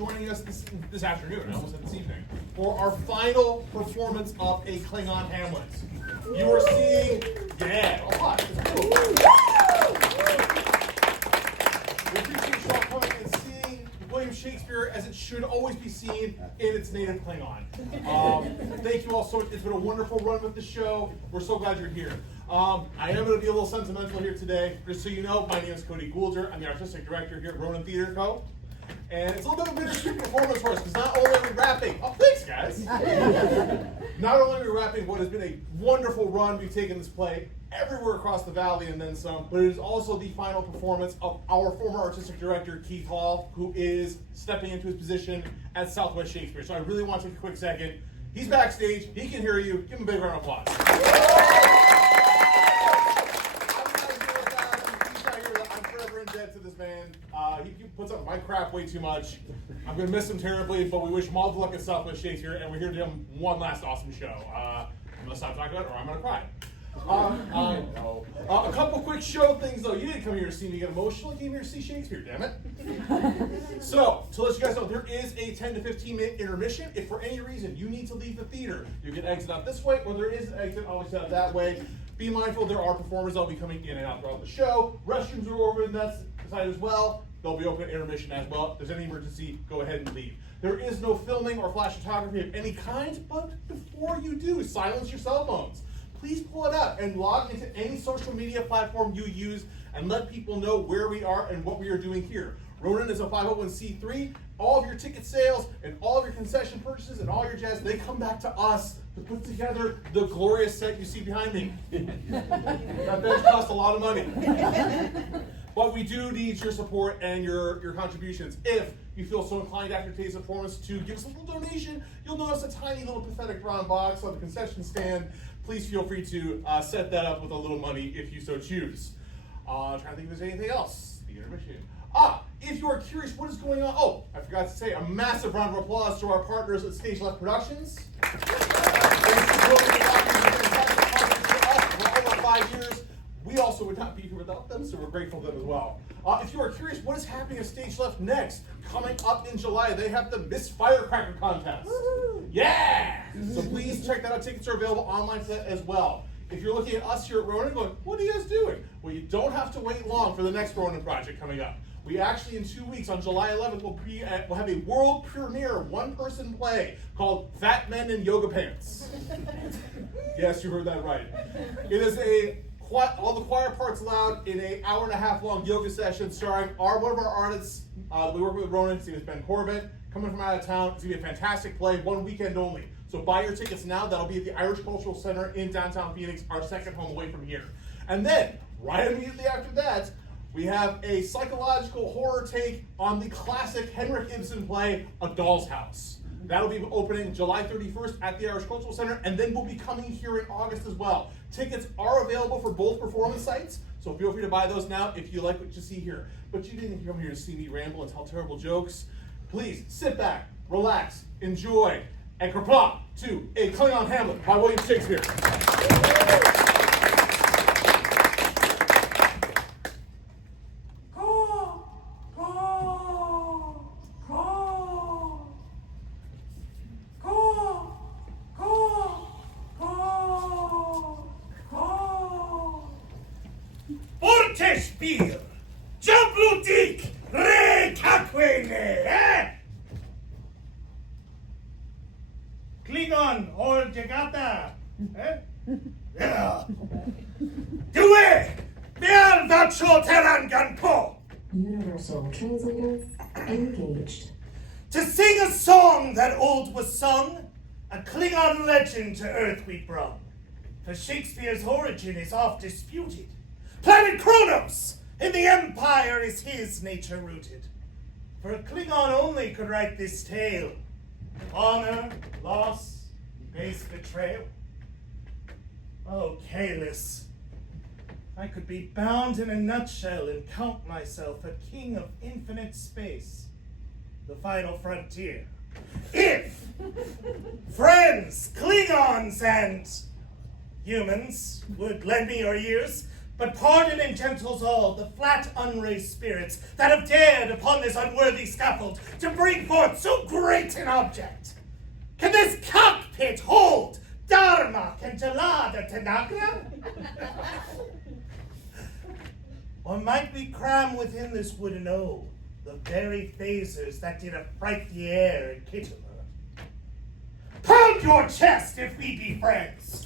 joining us this afternoon, I almost said this evening, for our final performance of a Klingon Hamlet. You are seeing, a lot. We appreciate you all coming and seeing William Shakespeare as it should always be seen in its native Klingon. Thank you all so much. It's been a wonderful run with the show. We're so glad you're here. I am going to be a little sentimental here today. Just so you know, my name is Cody Goulder. I'm the artistic director here at Ronin Theatre Co. And it's a little bit of a bittersweet performance for us because not only are we wrapping, thanks guys. Not only are we wrapping what has been a wonderful run, we've taken this play everywhere across the valley and then some, but it is also the final performance of our former artistic director, Keath, who is stepping into his position at Southwest Shakespeare. So I really want to take a quick second. He's backstage, he can hear you. Give him a big round of applause. I'm forever in debt to this man. He puts up my crap way too much. I'm going to miss him terribly, but we wish him all the luck at Southwest Shakespeare, and we're here to give him one last awesome show. I'm going to stop talking about it, or I'm going to cry. I know. A couple quick show things, though. You didn't come here to see me get emotional. You came here to see Shakespeare, damn it. So, to let you guys know, there is a 10 to 15 minute intermission. If for any reason you need to leave the theater, you can exit out this way, or there is an exit always out that way. Be mindful, there are performers that will be coming in and out throughout the show. Restrooms are over in that side as well. They'll be open at intermission as well. If there's any emergency, go ahead and leave. There is no filming or flash photography of any kind, but before you do, silence your cell phones. Please pull it up and log into any social media platform you use and let people know where we are and what we are doing here. Ronin is a 501c3. All of your ticket sales and all of your concession purchases and all your jazz, they come back to us to put together the glorious set you see behind me. That bench costs a lot of money. But we do need your support and your contributions. If you feel so inclined after today's performance to give us a little donation, you'll notice a tiny little pathetic brown box on the concession stand. Please feel free to set that up with a little money if you so choose. Trying to think if there's anything else. The intermission. If you are curious what is going on, I forgot to say a massive round of applause to our partners at Stage Left Productions. Thanks for building the for over 5 years. We also would not be here without them, so we're grateful to them as well. If you are curious what is happening at Stage Left next, coming up in July, they have the Miss Firecracker contest. Woo-hoo. Yeah! So please check that out. Tickets are available online for that as well. If you're looking at us here at Ronin going, what are you guys doing? Well, you don't have to wait long for the next Ronin project coming up. We actually, in 2 weeks, on July 11th, we'll have a world premiere one-person play called Fat Men in Yoga Pants. Yes, you heard that right. It is all the choir parts loud in an hour-and-a-half long yoga session starring one of our artists that we work with Ronin. His name is Ben Corbett, coming from out of town. It's going to be a fantastic play, one weekend only. So buy your tickets now. That'll be at the Irish Cultural Center in downtown Phoenix, our second home away from here. And then, right immediately after that, we have a psychological horror take on the classic Henrik Ibsen play, A Doll's House. That'll be opening July 31st at the Irish Cultural Center, and then we'll be coming here in August as well. Tickets are available for both performance sites, so feel free to buy those now if you like what you see here. But you didn't come here to see me ramble and tell terrible jokes. Please sit back, relax, enjoy, and kerplop to a Klingon Hamlet by William Shakespeare. Shakespeare, Jablutik, Re Kakwene, Klingon or Jagata, Yeah. Due, Beal Vacho Terangan Po. Universal translators engaged. To sing a song that old was sung, a Klingon legend to earth we brung. For Shakespeare's origin is oft disputed. Planet Kronos, in the Empire is his nature rooted. For a Klingon only could write this tale. Honor, loss, base betrayal. Oh, Kalis, I could be bound in a nutshell and count myself a king of infinite space, the final frontier. If friends, Klingons, and humans would lend me your ears, but pardon and gentles all the flat unraised spirits that have dared upon this unworthy scaffold to bring forth so great an object. Can this cockpit hold Dharma and Jalada Tanagra? Or might we cram within this wooden O the very phasers that did affright the air in Kitchener? Pound your chest if we be friends!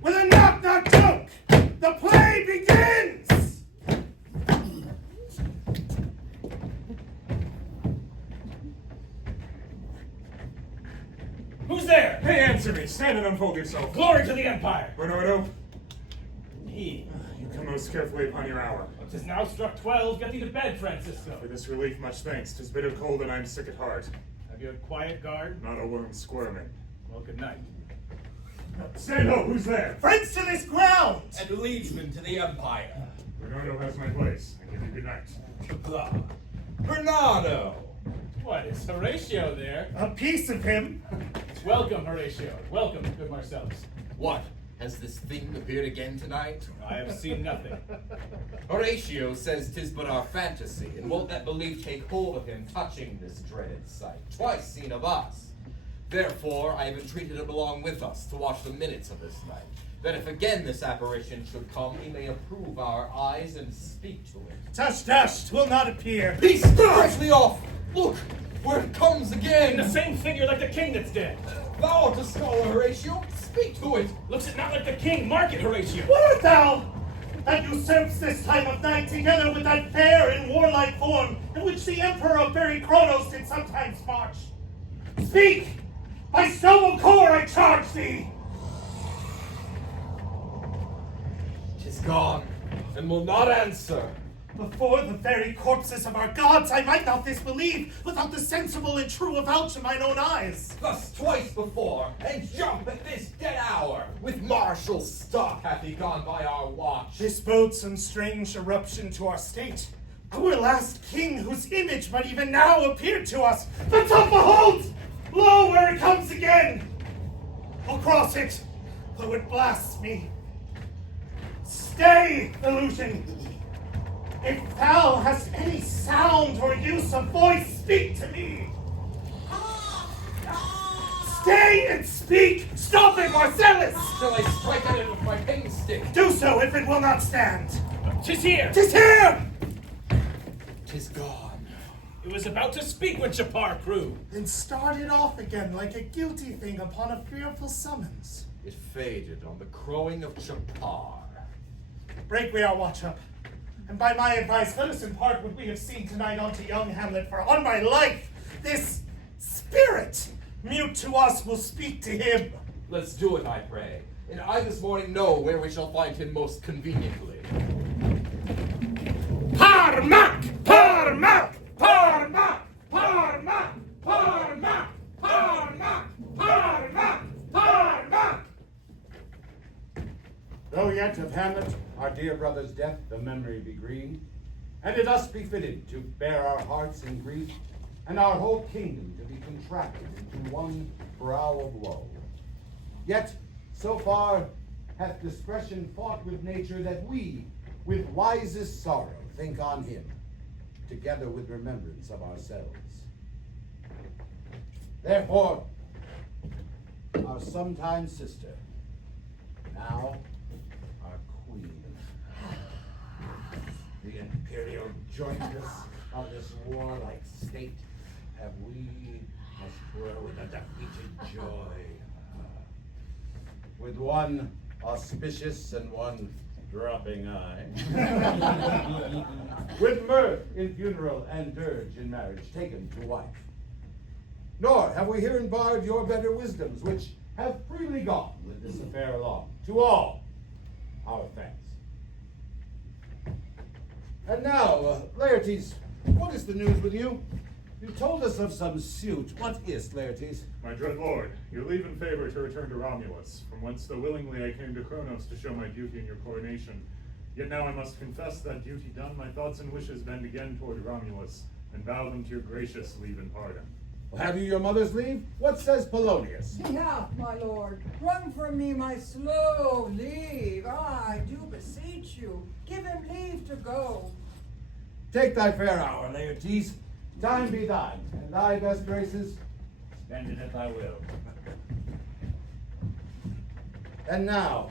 With a knock-knock joke, the play begins! Who's there? Hey, answer me. Stand and unfold yourself. Glory to the Empire! Bernardo, He. you come most carefully upon your hour. Tis now struck 12. Get thee to bed, Francisco. For this relief, much thanks. 'Tis bitter cold and I'm sick at heart. Have you a quiet guard? Not a worm squirming. Well, good night. Stand up, who's there? Friends to this ground! And liegeman to the Empire. Bernardo has my place. I give you good night. Ah, Bernardo! What, is Horatio there? A piece of him. Welcome, Horatio. Welcome, good Marcellus. What? Has this thing appeared again tonight? I have seen nothing. Horatio says 'tis but our fantasy, and won't that belief take hold of him touching this dreaded sight, twice seen of us. Therefore, I have entreated him along with us to watch the minutes of this night, that if again this apparition should come, he may approve our eyes and speak to it. Tush, tush, 'twill not appear. He's freshly off! Look, where it comes again! The same figure like the king that's dead. Thou art a scholar, Horatio. Speak to it. Looks it not like the king. Mark it, Horatio. What art thou? That usurps this time of night together with that fair and warlike form in which the emperor of very Kronos did sometimes march. Speak! By noble core I charge thee! 'Tis gone, and will not answer. Before the very corpses of our gods, I might not disbelieve without the sensible and true avouch of mine own eyes. Thus twice before, and jump at this dead hour. With martial stock hath he gone by our watch. This bodes some strange eruption to our state. Our last king, whose image but even now appeared to us. But behold! Lo, where it comes again! I'll cross it, though it blasts me. Stay, illusion! If thou hast any sound or use of voice, speak to me! Stay and speak! Stop it, Marcellus! Shall I strike at it with my ping stick? Do so if it will not stand. 'Tis here. 'Tis here! 'Tis gone. It was about to speak when Chapar crew. Then started off again like a guilty thing upon a fearful summons. It faded on the crowing of Chapar. Break we our watch up, and by my advice let us impart what we have seen tonight unto young Hamlet, for on my life, this spirit, mute to us, will speak to him. Let's do it, I pray, and I this morning know where we shall find him most conveniently. Parmak! Parmak! Parmak! Parmak! Parmak! Parmak! Parmak! Parmak! Though yet of Hamlet, our dear brother's death, the memory be green, and it us befitted to bear our hearts in grief, and our whole kingdom to be contracted into one brow of woe. Yet, so far hath discretion fought with nature that we, with wisest sorrow, think on him, together with remembrance of ourselves. Therefore, our sometime sister, now our queen, the imperial jointess of this warlike state, have we must grow with a defeated joy, with one auspicious and one dropping eye, with mirth in funeral and dirge in marriage taken to wife. Nor have we herein barred your better wisdoms, which have freely gone with this affair along. To all, our thanks. And now, Laertes, what is the news with you? You told us of some suit. What is, Laertes? My dread lord, your leave and favor to return to Romulus, from whence though willingly I came to Kronos to show my duty in your coronation. Yet now I must confess that duty done, my thoughts and wishes bend again toward Romulus, and bow them to your gracious leave and pardon. Have you your mother's leave? What says Polonius? He hath, my lord. Wrung from me my slow leave. I do beseech you, give him leave to go. Take thy fair hour, Laertes. Time be thine, and thy best graces, spend it at thy will. And now,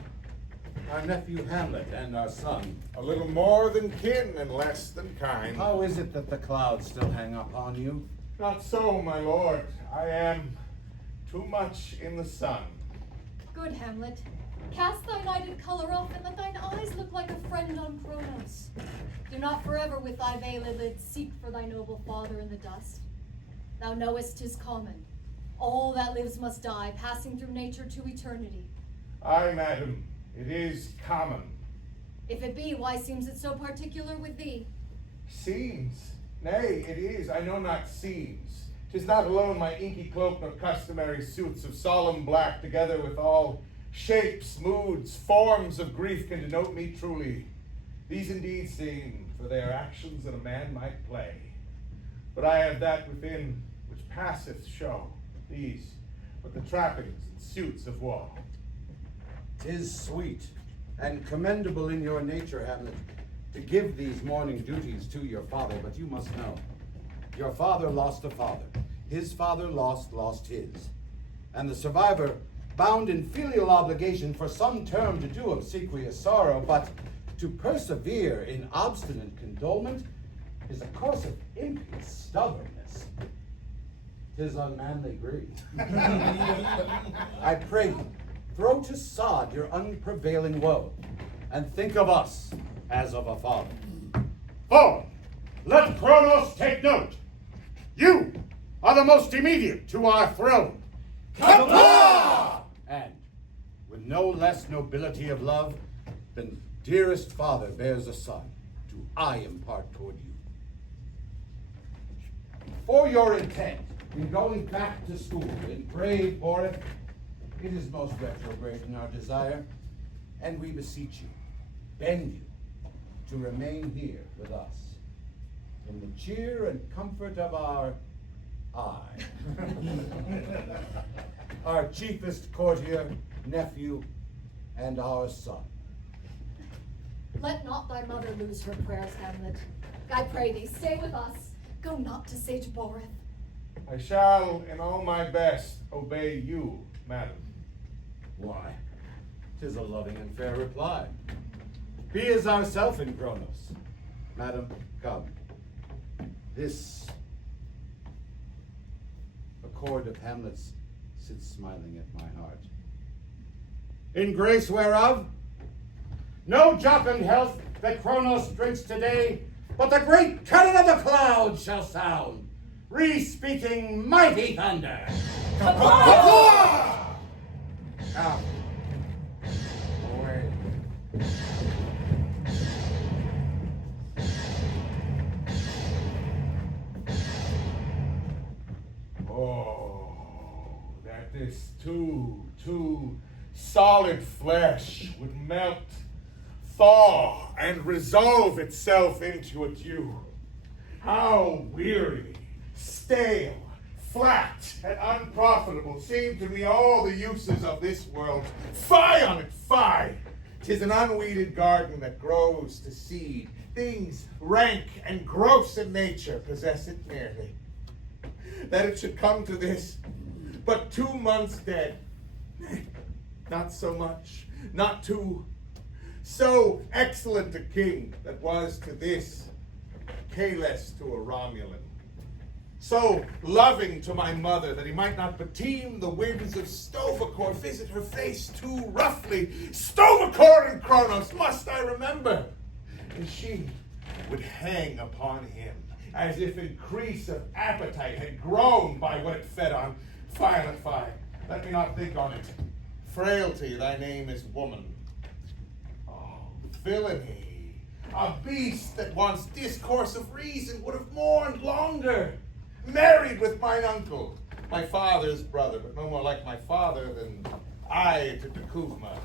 our nephew Hamlet and our son. A little more than kin and less than kind. How is it that the clouds still hang upon you? Not so, my lord. I am too much in the sun. Good Hamlet, cast thy lighted color off, and let thine eyes look like a friend on Kronos. Do not forever with thy veiled lids seek for thy noble father in the dust. Thou knowest 'tis common. All that lives must die, passing through nature to eternity. Aye, madam, it is common. If it be, why seems it so particular with thee? Seems? Nay, it is, I know not seems. 'Tis not alone my inky cloak nor customary suits of solemn black, together with all shapes, moods, forms of grief can denote me truly. These indeed seem, for they are actions that a man might play. But I have that within which passeth show, these, but the trappings and suits of woe. 'Tis sweet and commendable in your nature, Hamlet, to give these mourning duties to your father, but you must know, your father lost a father, his father lost his, and the survivor bound in filial obligation for some term to do obsequious sorrow, but to persevere in obstinate condolement is a course of impious stubbornness. 'Tis unmanly greed. I pray you, throw to sod your unprevailing woe, and think of us as of a father. For, let Kronos take note. You are the most immediate to our throne. Kappa! And with no less nobility of love than dearest father bears a son, do I impart toward you. For your intent in going back to school in brave Boreth, it is most retrograde in our desire, and we beseech you, bend you, to remain here with us, in the cheer and comfort of our our chiefest courtier, nephew, and our son. Let not thy mother lose her prayers, Hamlet. I pray thee, stay with us. Go not to sage Boreth. I shall, in all my best, obey you, madam. Why, 'tis a loving and fair reply. Be as ourself in Kronos. Madam, come. This accord of Hamlet's sits smiling at my heart. In grace whereof, no jocund health that Kronos drinks today, but the great cannon of the clouds shall sound, re-speaking mighty thunder. Now, away. Oh, that this too solid flesh would melt, thaw, and resolve itself into a dew. How weary, stale, flat, and unprofitable seem to me all the uses of this world. Fie on it, fie! 'Tis an unweeded garden that grows to seed. Things rank and gross in nature possess it merely. That it should come to this, but 2 months dead. Not so much, not two. So excellent a king that was to this, Calus to a Romulan. So loving to my mother that he might not beteem the winds of Stovacore, visit her face too roughly. Stovacore and Kronos must I remember. And she would hang upon him, as if increase of appetite had grown by what it fed on. Violent fire, let me not think on it. Frailty, thy name is woman. Oh, villainy, a beast that wants discourse of reason would have mourned longer. Married with mine uncle, my father's brother, but no more like my father than I to Takuma.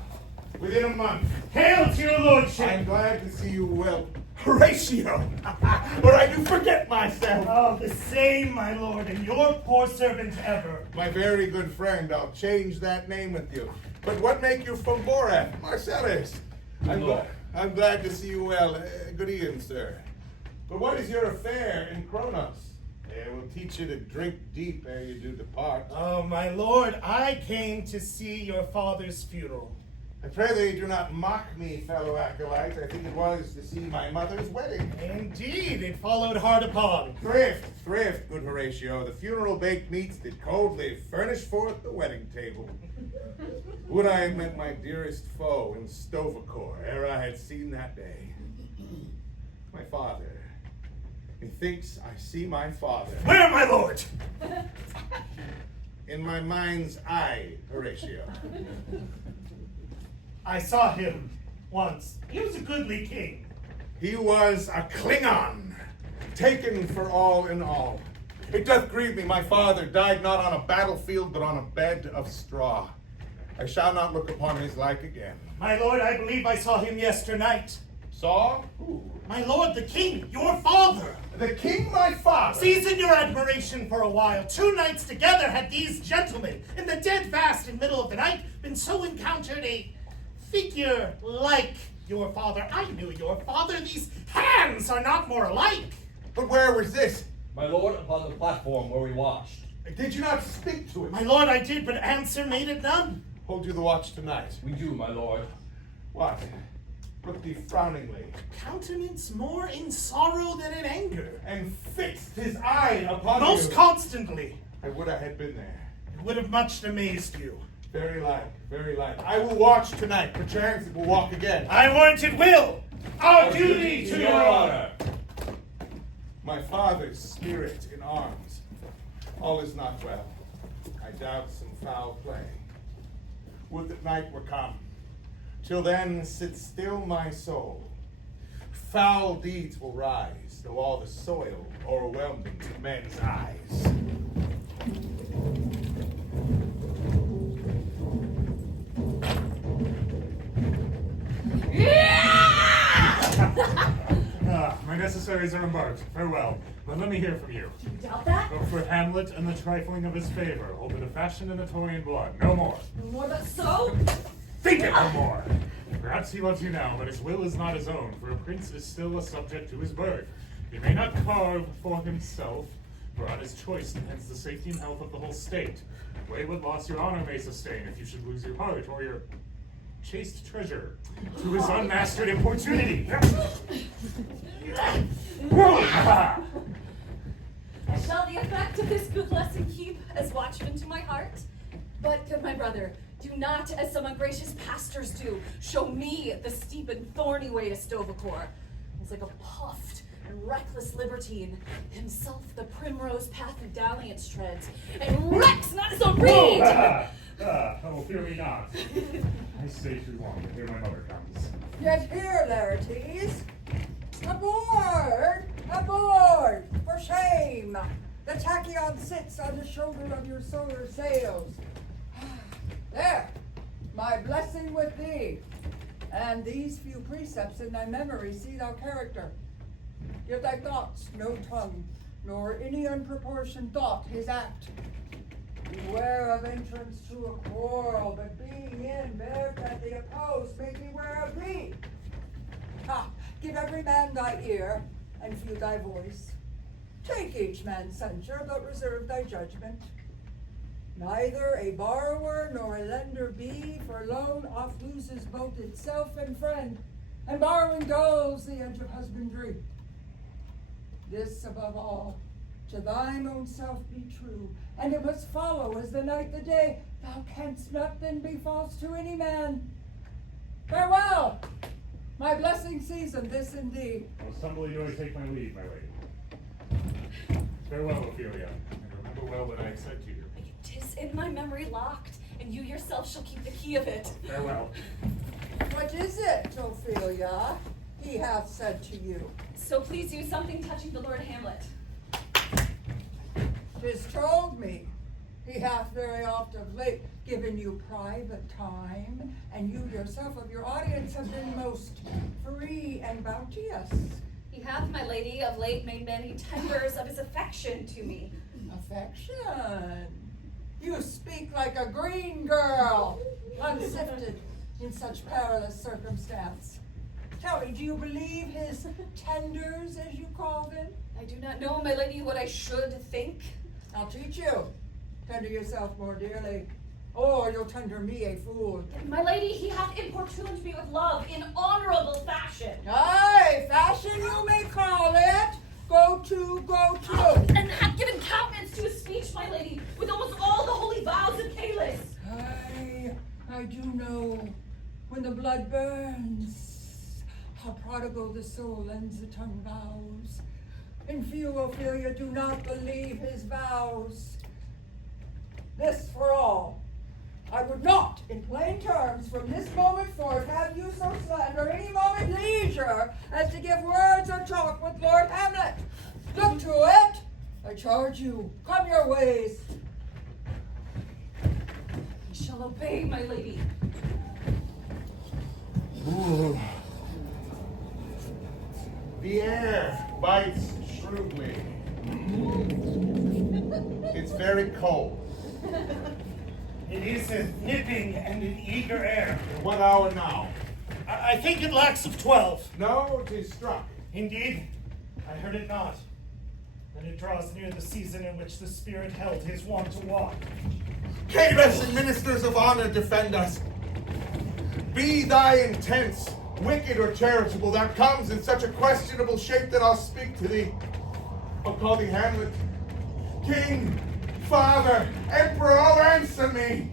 Within a month. Hail to your lordship! I'm glad to see you well. Horatio! Or I do forget myself. Oh, the same, my lord, and your poor servant ever. My very good friend, I'll change that name with you. But what make you from Borat? Marcellus. I'm glad to see you well. Good evening, sir. But what is your affair in Kronos? We'll teach you to drink deep ere you do depart. Oh, my lord, I came to see your father's funeral. I pray that you do not mock me, fellow acolytes. I think it was to see my mother's wedding. Indeed, it followed hard upon. Thrift, good Horatio. The funeral baked meats did coldly furnish forth the wedding table. Would I had met my dearest foe in Tovacor ere I had seen that day. My father. Methinks I see my father. Where, my lord? In my mind's eye, Horatio. I saw him once. He was a goodly king. He was a Klingon, taken for all in all. It doth grieve me, my father died not on a battlefield, but on a bed of straw. I shall not look upon his like again. My lord, I believe I saw him yesternight. Saw? Who? My lord, the king, your father. The king, my father? Seizing your admiration for a while, 2 nights together had these gentlemen, in the dead vast in middle of the night, been so encountered a figure like your father. I knew your father. These hands are not more alike. But where was this? My lord, upon the platform where we watched. Did you not speak to him? My lord, I did, but answer made it none. Hold you the watch tonight. We do, my lord. What? Looked thee frowningly. Countenance more in sorrow than in anger. And fixed his eye upon Most you. constantly. I would I had been there. It would have much amazed you. Very like, very like. I will watch tonight. Perchance it will walk again. I warrant it will. Our duty to your honor. My father's spirit in arms. All is not well. I doubt some foul play. Would that night were come. Till then, sit still my soul. Foul deeds will rise, though all the soil o'erwhelming to men's eyes. My necessaries are embarked. Farewell. But let me hear from you. Do you doubt that? But for Hamlet and the trifling of his favor, hold it a fashion in the Taurian blood. No more. No more but so? Think it no more. Perhaps he loves you now, but his will is not his own, for a prince is still a subject to his birth. He may not carve for himself, for on his choice depends the safety and health of the whole state. Wayward loss your honor may sustain if you should lose your heart or your chaste treasure to his unmastered importunity. Shall the effect of this good lesson keep as watchman to my heart? But, good my brother, do not, as some ungracious pastors do, show me the steep and thorny way to Tovacor. It's like a puffed and reckless libertine, himself the primrose path of dalliance treads, and wrecks not his own breed! Oh, fear me not. I stay too long, but here my mother comes. Get here, Laertes. Aboard! Aboard! For shame! The tachyon sits on the shoulder of your solar sails. There! My blessing with thee. And these few precepts in thy memory see thou character. Give thy thoughts no tongue, nor any unproportioned thought his act. Beware of entrance to a quarrel, but being in bear that the opposed may beware of thee. Ha! Give every man thy ear, and few thy voice. Take each man's censure, but reserve thy judgment. Neither a borrower nor a lender be, for loan oft loses both itself and friend, and borrowing dulls the edge of husbandry. This above all, to thine own self be true, and it must follow as the night the day. Thou canst not then be false to any man. Farewell! My blessing season this indeed. Most humbly do I take my leave, my lady. Farewell, Ophelia, and remember well what I have said to you. 'Tis in my memory locked, and you yourself shall keep the key of it. Farewell. What is it, Ophelia, he hath said to you? So please you, something touching the Lord Hamlet. 'Tis told me he hath very oft of late given you private time, and you yourself of your audience have been most free and bounteous. He hath, my lady, of late made many tenders of his affection to me. Affection? You speak like a green girl, unsifted in such perilous circumstance. Tell me, do you believe his tenders, as you call them? I do not know, my lady, what I should think. I'll teach you. Tender yourself more dearly, or you'll tender me a fool. My lady, he hath importuned me with love in honorable fashion. Aye, fashion you may call it. Go to. And hath given countenance to his speech, my lady, with almost all the holy vows of Caelus. Aye, I do know. When the blood burns, how prodigal the soul lends the tongue vows. And few, Ophelia, do not believe his vows. This for all. I would not, in plain terms, from this moment forth, have you so slander any moment leisure as to give words or talk with Lord Hamlet. Look to it, I charge you. Come your ways. I shall obey, my lady. Ooh. The air bites shrewdly. It's very cold. It is a nipping and an eager air. What hour now? I think it lacks of 12. No, 'tis struck. Indeed, I heard it not. And it draws near the season in which the spirit held his wont to walk. Caelus and ministers of honor defend us. Be thy intents wicked or charitable, that comes in such a questionable shape that I'll speak to thee. I'll call thee Hamlet. King, Father, Emperor, all answer me.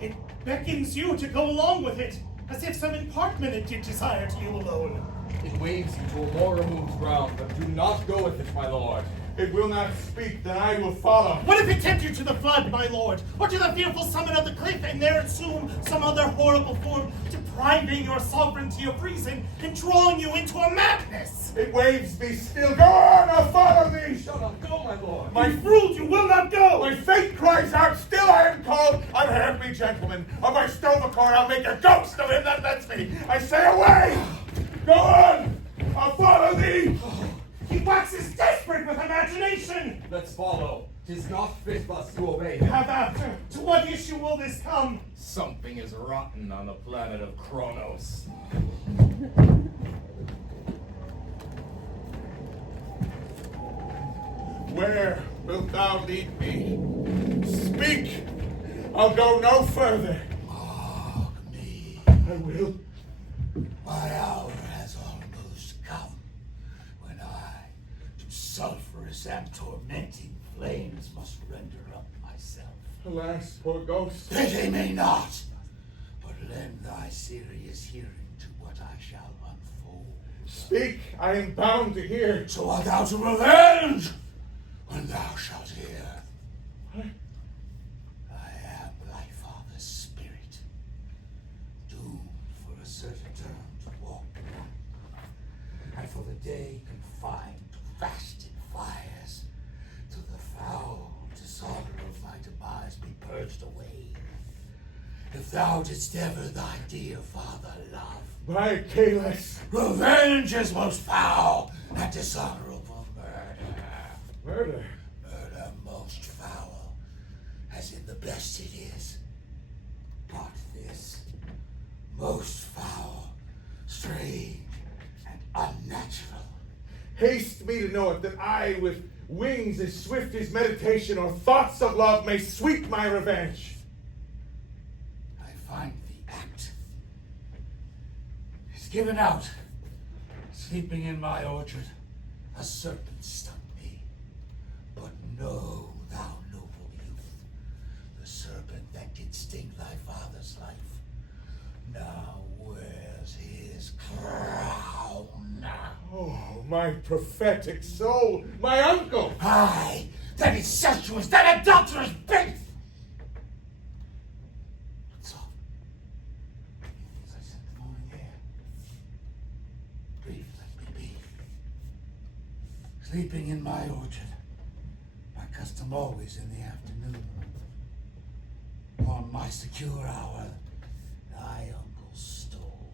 It beckons you to go along with it, as if some impartment it did desire to you alone. It waves you to a more removed ground, but do not go with it, my lord. It will not speak, then I will follow. What if it tempt you to the flood, my lord, or to the fearful summit of the cliff, and there assume some other horrible form, depriving your sovereignty of reason and drawing you into a madness? It waves me still. Go on, I'll follow thee. Shall not go, my lord. My fool, you will not go. My fate cries out, still I am called. Unhand me, gentlemen. Of my Stovacore, I'll make a ghost of him that lets me. I say away. Go on, I'll follow thee. He waxes desperate with imagination. Let's follow. 'Tis not fit for us to obey him. Have after. To what issue will this come? Something is rotten on the planet of Kronos. Where wilt thou lead me? Speak. I'll go no further. Mark me. I will. My hour has almost come, when I, to sulphurous and tormenting flames, must render up myself. Alas, poor ghost. Pity me not, but lend thy serious hearing to what I shall unfold. Speak, I am bound to hear. So art thou to revenge, when thou shalt hear. What? I am thy father's spirit, doomed for a certain term to walk on, and for the day confined to fasted fires, till the foul dishonor of my demise be purged away. If thou didst ever thy dear father love, My Caelus. revenge is most foul and dishonorable murder. Murder? Murder most foul, as in the best it is. But this, most foul, strange, and unnatural. Haste me to know it, that I, with wings as swift as meditation or thoughts of love, may sweep my revenge. I find the act is given out. Sleeping in my orchard, a serpent stung me. But know, thou noble youth, the serpent that did sting thy father's life, now wears his crown. Oh, my prophetic soul, my uncle! Aye, that incestuous, that adulterous beast! But soft, as I scent the morning air. Brief, let me be. Sleeping in my orchard, my custom always in the afternoon. On my secure hour, thy uncle stole,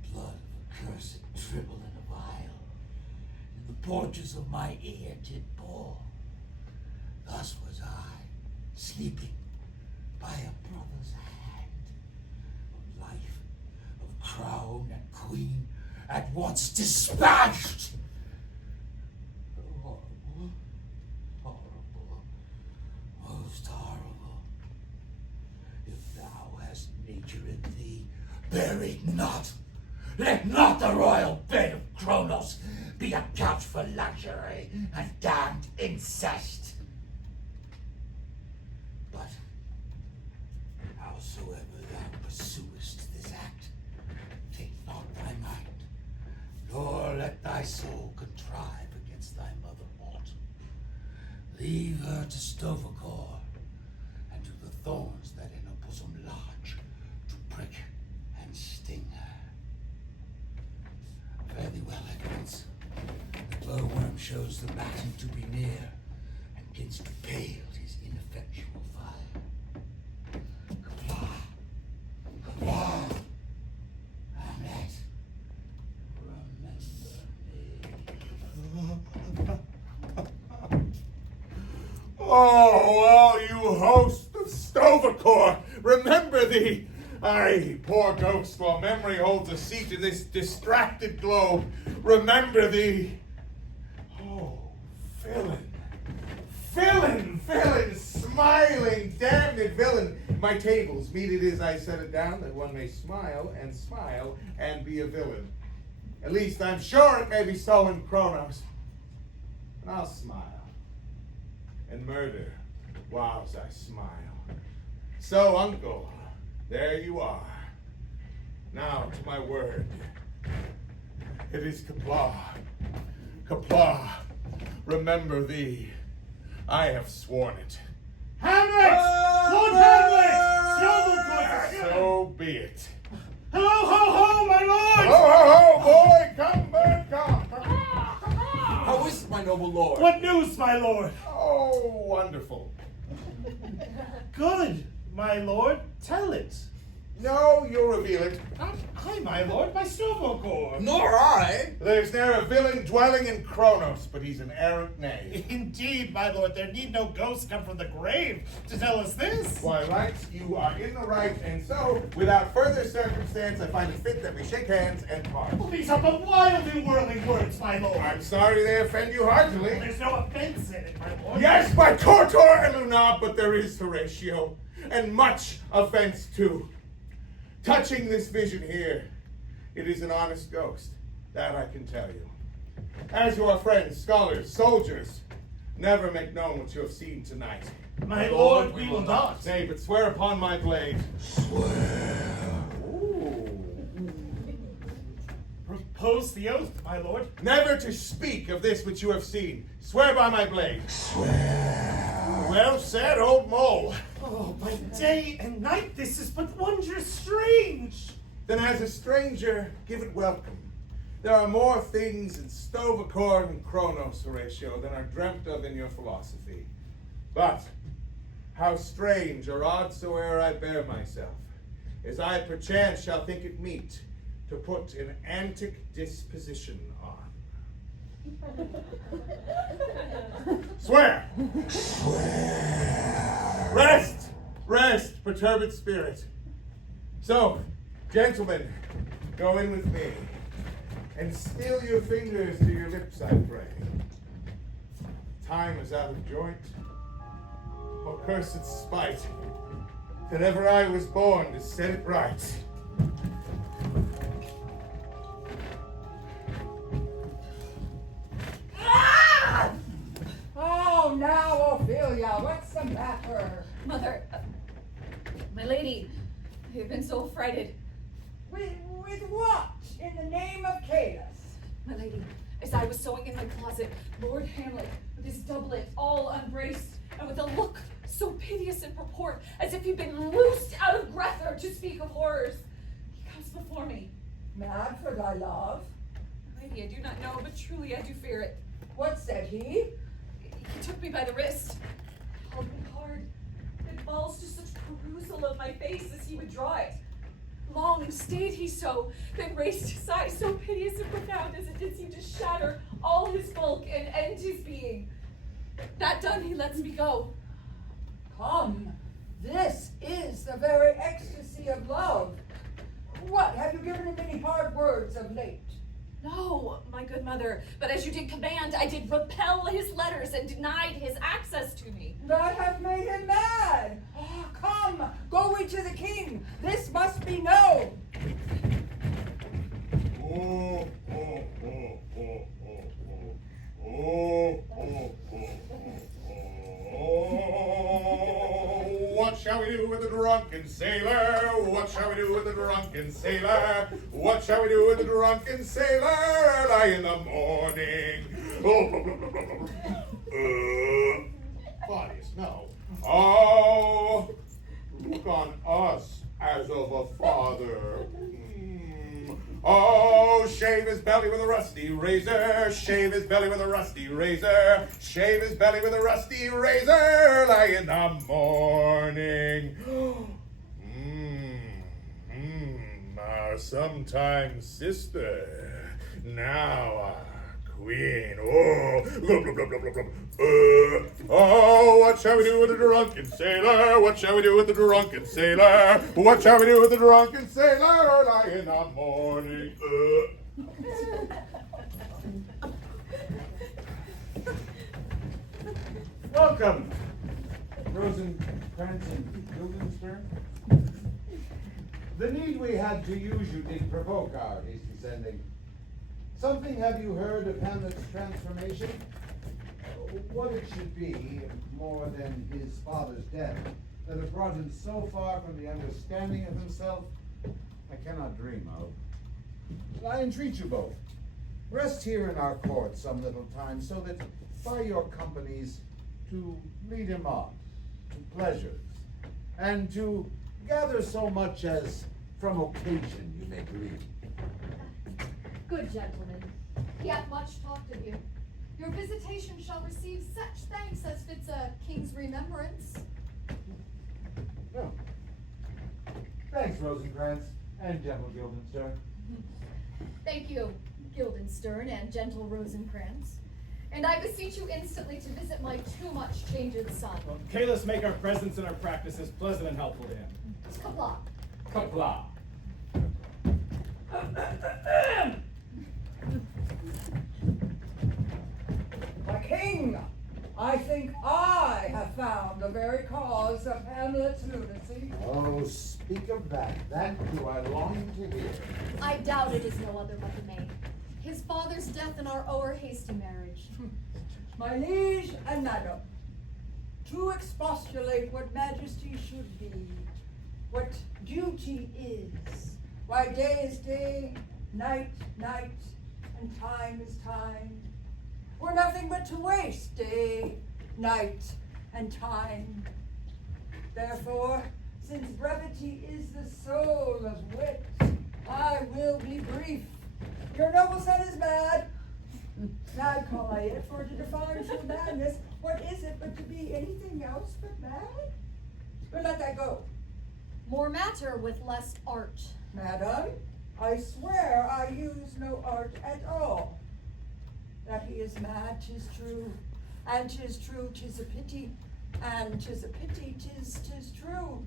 with blood of accursed tribble in a vial. porches of my ear did pour. Thus was I, sleeping by a brother's hand, of life, of crown and queen, at once dispatched. Horrible, horrible, most horrible. If thou hast nature in thee, bury it not. Let not the royal bed of Kronos be a couch for luxury and damned incest. But howsoever thou pursuest this act, take not thy mind, nor let thy soul contrive against thy mother aught. Leave her to Stavokor, and to the thorns that in her bosom lodge, to prick and sting her. Fare thee well, Edwards. The glowworm shows the batten to be near, and begins to pale his ineffectual fire. Comply, comply, Hamlet. Remember me. Oh, all you host of Stavokor, remember thee! Aye, poor ghost, while memory holds a seat in this distracted globe, remember thee! Oh, villain, villain, villain, smiling, damned villain! My tables, meet it is I set it down, that one may smile and be a villain. At least I'm sure it may be so in Kronos. And I'll smile and murder whilst I smile. So, uncle, there you are. Now to my word. It is Qapla'. Qapla', remember thee. I have sworn it. Hamlet! Lord Hamlet! So be it. Hello, ho, ho, my lord! Ho, ho, ho, boy! Come, bird, come! How is it, my noble lord? What news, my lord? Oh, wonderful. Good, my lord. Tell it. No, you'll reveal it. Not I, my lord, by Stavokor. Nor I. There's ne'er a villain dwelling in Kronos, but he's an errant knave. Indeed, my lord, there need no ghost come from the grave to tell us this. Why, right, you are in the right, and so, without further circumstance, I find it fit that we shake hands and part. Well, these are but wild and whirling words, my lord. I'm sorry they offend you heartily. There's no offense in it, my lord. Yes, by Tortor and Luna, but there is Horatio, and much offense too. Touching this vision here, it is an honest ghost, that I can tell you. As your friends, scholars, soldiers, never make known what you have seen tonight. My lord, we will not. Nay, but swear upon my blade. Swear. Ooh. Propose the oath, my lord. Never to speak of this which you have seen. Swear by my blade. Swear. Well said, old mole. Oh, by day and night, this is but wondrous strange. Then as a stranger, give it welcome. There are more things in Stavokor and Kronos, Horatio, than are dreamt of in your philosophy. But how strange or odd soe'er I bear myself, as I perchance shall think it meet to put an antic disposition on. Swear! Swear. Rest! Rest, perturbed spirit. So, gentlemen, go in with me, and still your fingers to your lips, I pray. Time is out of joint. Oh, cursed spite, that ever I was born to set it right. Oh, now, Ophelia, what's the matter? Mother, my lady, I've been so frighted. With what? In the name of Keath? My lady, as I was sewing in my closet, Lord Hamlet, with his doublet all unbraced, and with a look so piteous in purport, as if he'd been loosed out of Grether to speak of horrors, he comes before me. Mad for thy love? My lady, I do not know, but truly I do fear it. What said he? He took me by the wrist, held me hard, and falls to such perusal of my face as he would draw it. Long stayed he so, then raised his sigh so piteous and profound as it did seem to shatter all his bulk and end his being. That done, he lets me go. Come, this is the very ecstasy of love. What, have you given him any hard words of late? No, my good mother, but as you did command, I did repel his letters and denied his access to me. That hath made him mad. Oh, come, go we to the king. This must be known. What shall we do with the drunken sailor? What shall we do with the drunken sailor? What shall we do with the drunken sailor? Early in the morning. Claudius, no. Oh, look on us as of a father. Oh, shave his belly with a rusty razor. Shave his belly with a rusty razor. Shave his belly with a rusty razor. Early in the morning. Our sometime sister. Now our queen. Oh, what shall we do with the drunken sailor? What shall we do with the drunken sailor? What shall we do with the drunken sailor? Early in the morning. Welcome, Rosencrantz and Guildenstern. The need we had to use you did provoke our hasty sending. Something have you heard of Hamlet's transformation? What it should be, more than his father's death, that have brought him so far from the understanding of himself, I cannot dream of. But I entreat you both, rest here in our court some little time, so that by your companies to lead him on to pleasures, and to gather so much as from occasion you may grieve. Good gentlemen, he hath much talked of you. Your visitation shall receive such thanks as fits a king's remembrance. Oh. Thanks, Rosencrantz and gentle Guildenstern. Thank you, Guildenstern and gentle Rosencrantz. And I beseech you instantly to visit my too much changed son. Well, Kalis make our presence and our practices pleasant and helpful to him. Kapla. Kapla. My king, I think I have found the very cause of Hamlet's lunacy. Oh, speak of that. That do I long to hear. I doubt it is no other but the maid. His father's death and our o'er hasty marriage. My liege and madam, to expostulate what majesty should be, what duty is, why day is day, night, night, and time is time, we're nothing but to waste day, night, and time. Therefore, since brevity is the soul of wit, I will be brief. Your noble son is mad. Mad call I it, for to define true madness, what is it but to be anything else but mad? But let that go. More matter with less art. Madam, I swear I use no art at all. That he is mad, 'tis true, and 'tis true, 'tis a pity, and 'tis a pity, 'tis true.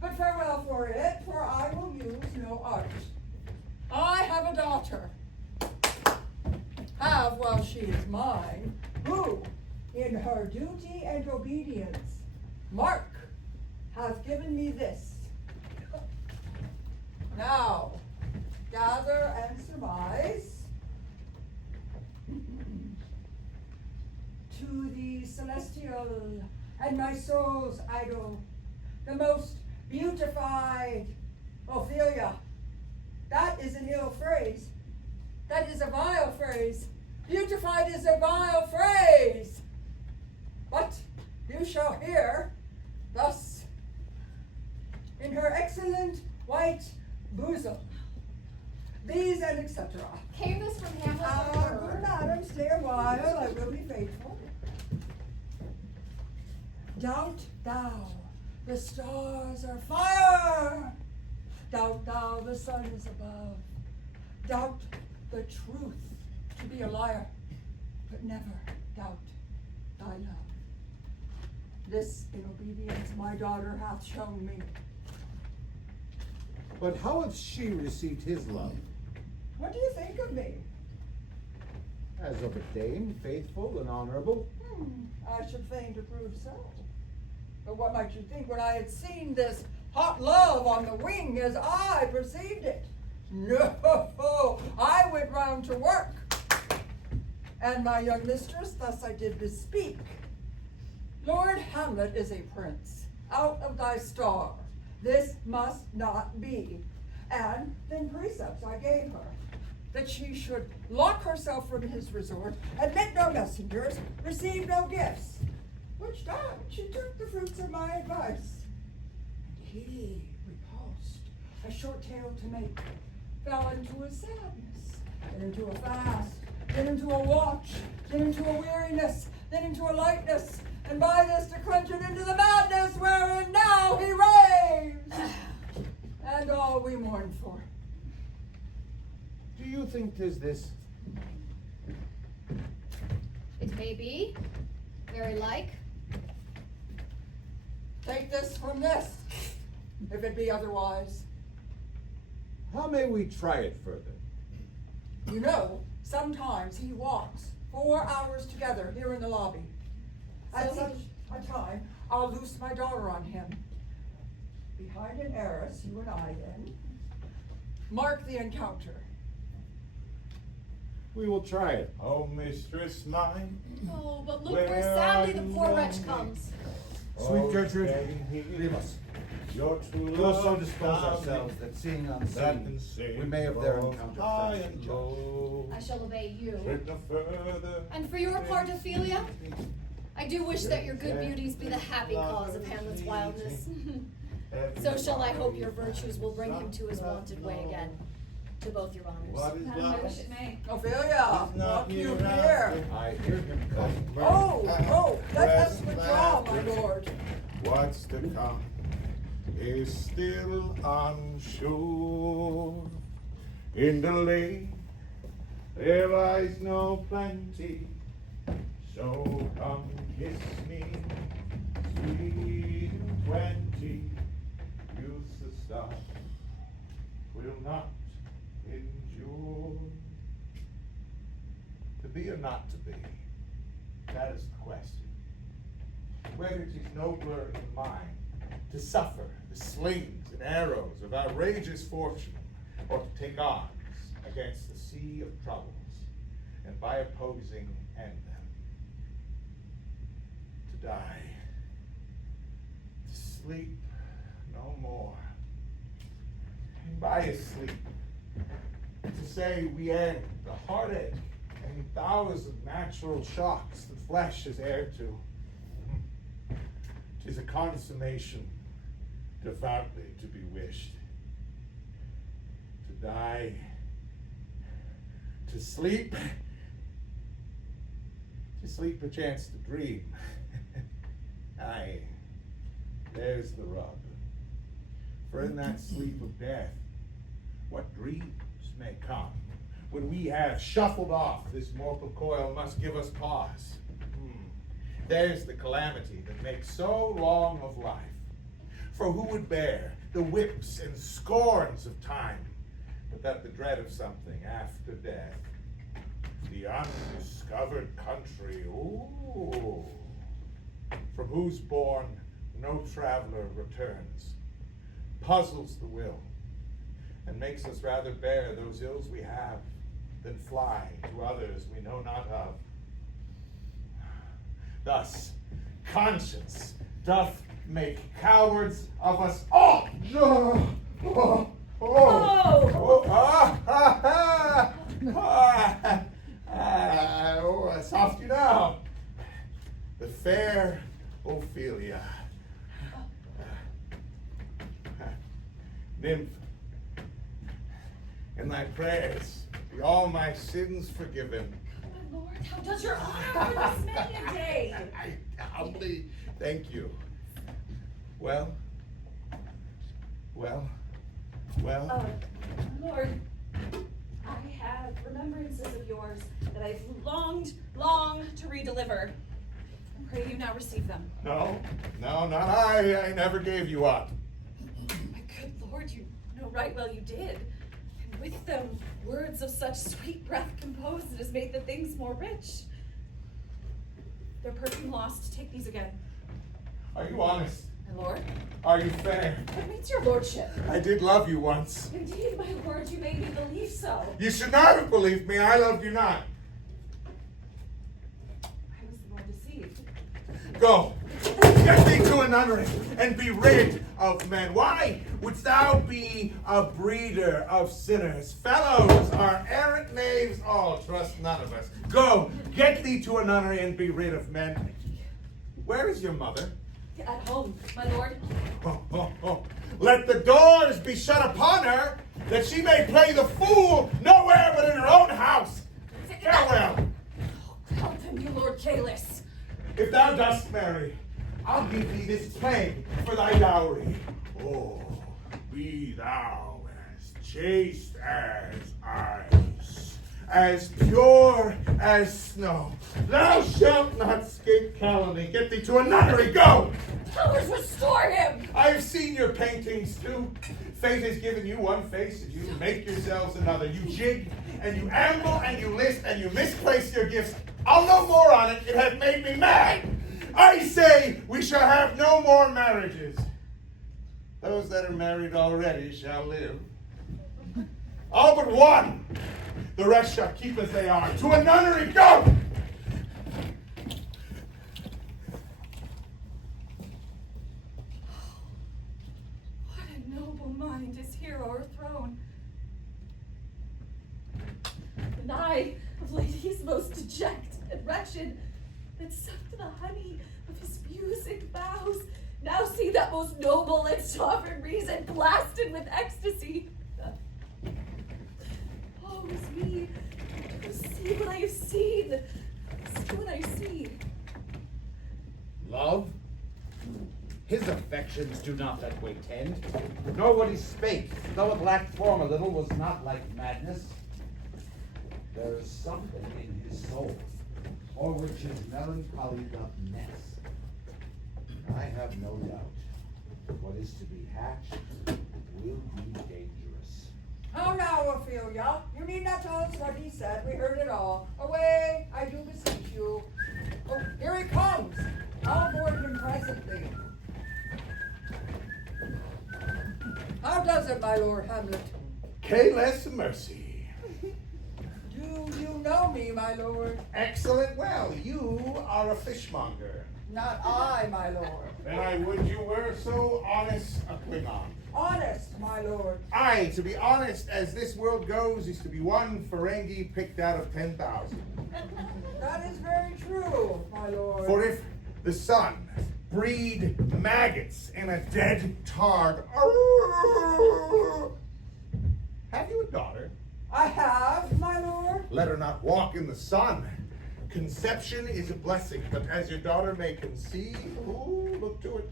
But farewell for it, for I will use no art. I have a daughter, have while she is mine, who, in her duty and obedience, mark, hath given me this. Now, gather and surmise. To the celestial and my soul's idol, the most beautified Ophelia. That is an ill phrase. That is a vile phrase. Beautified is a vile phrase. But you shall hear thus. In her excellent white bosom. These and etc. Came this from Hamlet? Good madam, stay a while, I will be faithful. Doubt thou, the stars are fire, Doubt thou the sun is above. Doubt the truth to be a liar, but never doubt thy love. This in obedience my daughter hath shown me. But how hath she received his love? What do you think of me? As of a dame, faithful and honorable. I should fain to prove so. But what might you think when I had seen this hot love on the wing as I perceived it? No, I went round to work. And my young mistress thus I did bespeak. Lord Hamlet is a prince, out of thy star. This must not be. And then precepts I gave her, that she should lock herself from his resort, admit no messengers, receive no gifts. Which done, she took the fruits of my advice. And he, repulsed, a short tale to make, fell into a sadness, then into a fast, then into a watch, then into a weariness, then into a lightness, and by this declension into the madness wherein now he raves. And all we mourn for. Do you think 'tis this? It may be. Very like. Take this from this, if it be otherwise. How may we try it further? You know, sometimes he walks 4 hours together here in the lobby. At such a time, I'll loose my daughter on him. Behind an arras, you and I then. Mark the encounter. We will try it. Oh, mistress mine. Oh, but look where sadly the poor wretch comes. Sweet Gertrude, leave us. Your true We will so love dispose found ourselves me. that seeing That unseen, can save we may of their both encounter high first and judge. low. I shall obey you. Tread no further. And for your part, Ophelia, I do wish that your good beauties be the happy cause of Hamlet's wildness. So shall I hope your virtues will bring him to his wonted way again. To both your What honors. is And I love? wish it may. Ophelia, what you here? I hear him come. Oh, let us withdraw, my lord. What's to come is still unsure. In the lake there lies no plenty, so come kiss me, sweet and 20. Youth's the stuff will not endure. To be or not to be, that is the question. Whether it is nobler in the mind to suffer the slings and arrows of outrageous fortune, or to take arms against the sea of troubles, and by opposing end them. To die, to sleep no more, and by a sleep, to say we end the heartache and 1,000 natural shocks that flesh is heir to. 'Tis a consummation devoutly to be wished. To die, to sleep perchance to dream. Aye, there's the rub. For in that sleep of death, what dreams may come, when we have shuffled off this mortal coil, must give us pause. There's the calamity that makes so long of life. For who would bear the whips and scorns of time, but that the dread of something after death? The undiscovered country, ooh, from whose bourne no traveler returns, puzzles the will, and makes us rather bear those ills we have than fly to others we know not of. Thus, conscience doth make cowards of us all. Soft you now. The fair Ophelia. Nymph, in thy prayers be all my sins forgiven. My lord, how does your honor for this many a day? I humbly thank you. Well, Well? Lord, I have remembrances of yours that I've longed to redeliver. I pray you now receive them. No, not I. I never gave you up. My good Lord, you know right well you did. And with them, words of such sweet breath composed it has made the things more rich. Their perfume lost, take these again. Are you honest? My lord? Are you fair? What means your lordship? I did love you once. Indeed, my lord, you made me believe so. You should not have believed me. I loved you not. I was the one deceived. Go. Get thee to a nunnery and be rid of men. Why wouldst thou be a breeder of sinners? Fellows are errant knaves all. Trust none of us. Go. Get thee to a nunnery and be rid of men. Where is your mother? At home, my lord. Oh. Let the doors be shut upon her, that she may play the fool nowhere but in her own house. Farewell. Help him, you Lord Calus. If thou dost marry, I'll give thee this plague for thy dowry. Oh, be thou as chaste as ice, as pure as snow. Thou shalt not escape calumny. Get thee to a nunnery. Go! Powers, restore him! I have seen your paintings too. Fate has given you one face and you make yourselves another. You jig and you amble and you list and you misplace your gifts. I'll no more on it. It hath made me mad. I say we shall have no more marriages. Those that are married already shall live. All but one. The rest shall keep as they are. To a nunnery, go! What a noble mind is here o'erthrown. And I, of late, he's most dejected and wretched, that sucked the honey of his music vows, now see that most noble and sovereign reason blasted with ecstasy. Oh, is me, to see what I have seen, see what I see. Love? His affections do not that way tend, nor what he spake, though it lacked form a little, was not like madness. There is something in his soul, or which his melancholy doth mess. I have no doubt, what is to be hatched will be dangerous. How now, Ophelia? You need not tell us what he said. We heard it all. Away, I do beseech you. Oh, here he comes. I'll board him presently. How does it, my Lord Hamlet? Less mercy. Do you know me, my lord? Excellent. Well, you are a fishmonger. Not I, my lord. Then I would you were so honest a Klingon. Honest, my lord. Aye, to be honest as this world goes is to be one Ferengi picked out of 10,000. That is very true, my lord. For if the sun breed maggots in a dead tard. Have you a daughter? I have, my lord. Let her not walk in the sun. Conception is a blessing, but as your daughter may conceive, look to it.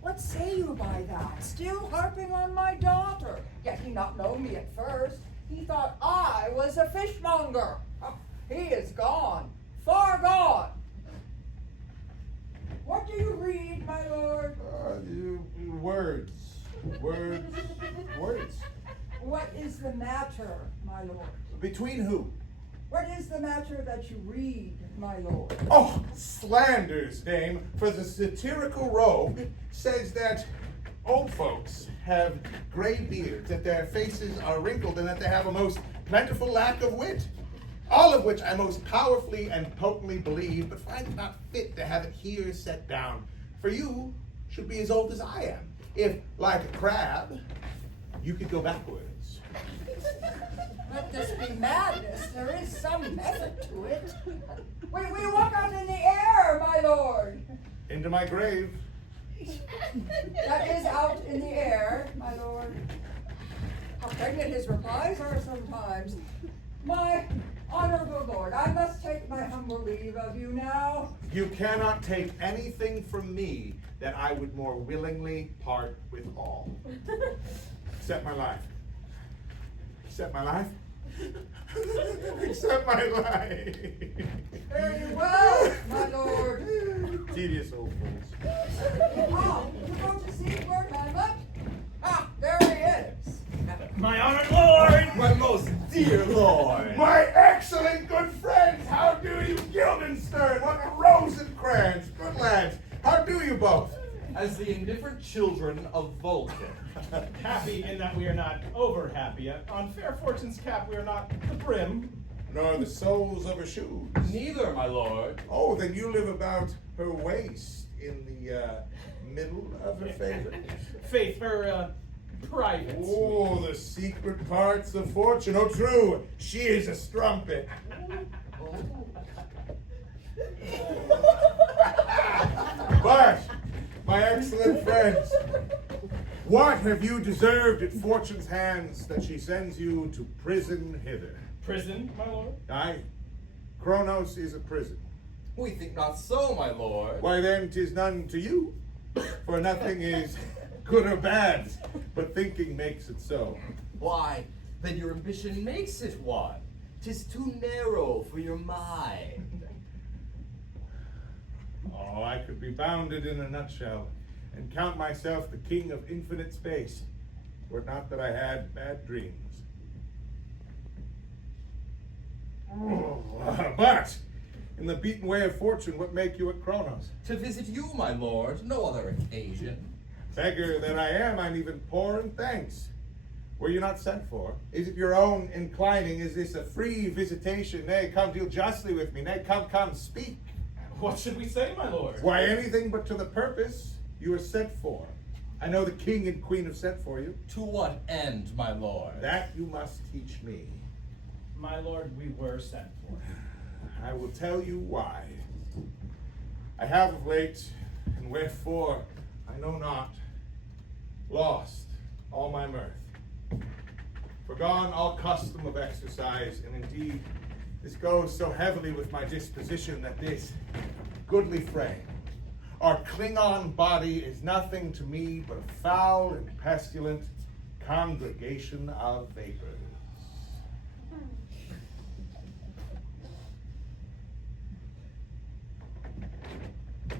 What say you by that? Still harping on my daughter. Yet he not know me at first. He thought I was a fishmonger. He is gone, far gone. What do you read, my lord? Words. What is the matter, my lord? Between who? What is the matter that you read, my lord? Oh, slanders, dame, for the satirical rogue says that old folks have gray beards, that their faces are wrinkled, and that they have a most plentiful lack of wit. All of which I most powerfully and potently believe, but find it not fit to have it here set down. For you should be as old as I am, if, like a crab, you could go backwards. Let this be madness. There is some method to it. We walk out in the air, my lord. Into my grave. That is out in the air, my lord. How pregnant his replies are sometimes. My honorable lord, I must take my humble leave of you now. You cannot take anything from me that I would more willingly part with all. Except my life. Except my life? Except my life. Very well, my lord. Tedious old fools. Ah, you go to see Lord Hamlet? Ah, there he is. My honored lord! My most dear lord! My excellent good friends, how do you, Guildenstern? What Rosencrantz? Good lads, how do you both? As the indifferent children of Vulcan. Happy in that we are not over happy. On fair fortune's cap, we are not the brim. Nor the soles of her shoes. Neither, my lord. Oh, then you live about her waist in the middle of her favor. Faith, her private. Oh, the secret parts of fortune. Oh, true, she is a strumpet. But, my excellent friends, what have you deserved at fortune's hands that she sends you to prison hither? Prison, my lord? Aye, Kronos is a prison. We think not so, my lord. Why then, 'tis none to you, for nothing is good or bad, but thinking makes it so. Why, then your ambition makes it one. 'Tis too narrow for your mind. Oh, I could be bounded in a nutshell, and count myself the king of infinite space, were it not that I had bad dreams. But, in the beaten way of fortune, what make you at Kronos? To visit you, my lord, no other occasion. Beggar that I am, I'm even poor in thanks. Were you not sent for? Is it your own inclining? Is this a free visitation? Nay, come deal justly with me. Nay, come, speak. What should we say, my lord? Why, anything but to the purpose you are sent for. I know the king and queen have sent for you. To what end, my lord? That you must teach me. My lord, we were sent for. I will tell you why. I have of late, and wherefore, I know not, lost all my mirth. Forgone all custom of exercise, and indeed, this goes so heavily with my disposition that this goodly frame, our Klingon body, is nothing to me but a foul and pestilent congregation of vapors.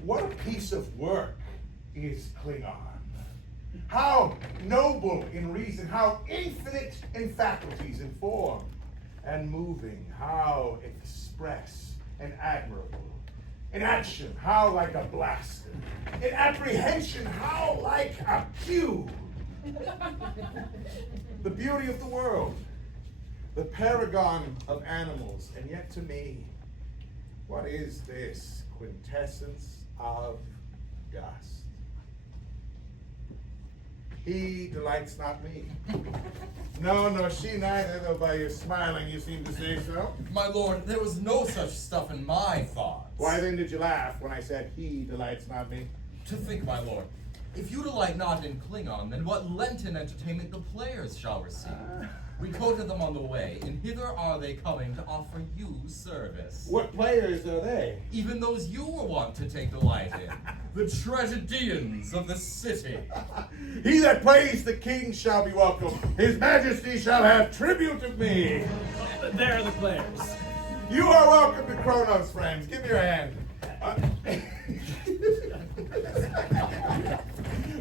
What a piece of work is Klingon. How noble in reason, how infinite in faculties, in form, and moving, how express and admirable. In action, how like a blaster. In apprehension, how like a cue. The beauty of the world, the paragon of animals, and yet to me, what is this quintessence of dust? He delights not me. No, she neither, though by your smiling you seem to say so. My lord, there was no such stuff in my thoughts. Why then did you laugh when I said he delights not me? To think, my lord, if you delight not in Klingon, then what Lenten entertainment the players shall receive? We quoted them on the way, and hither are they coming to offer you service. What players are they? Even those you were wont to take delight in. The tragedians of the city. He that plays the king shall be welcome. His majesty shall have tribute of me. There are the players. You are welcome to Kronos, friends. Give me your hand.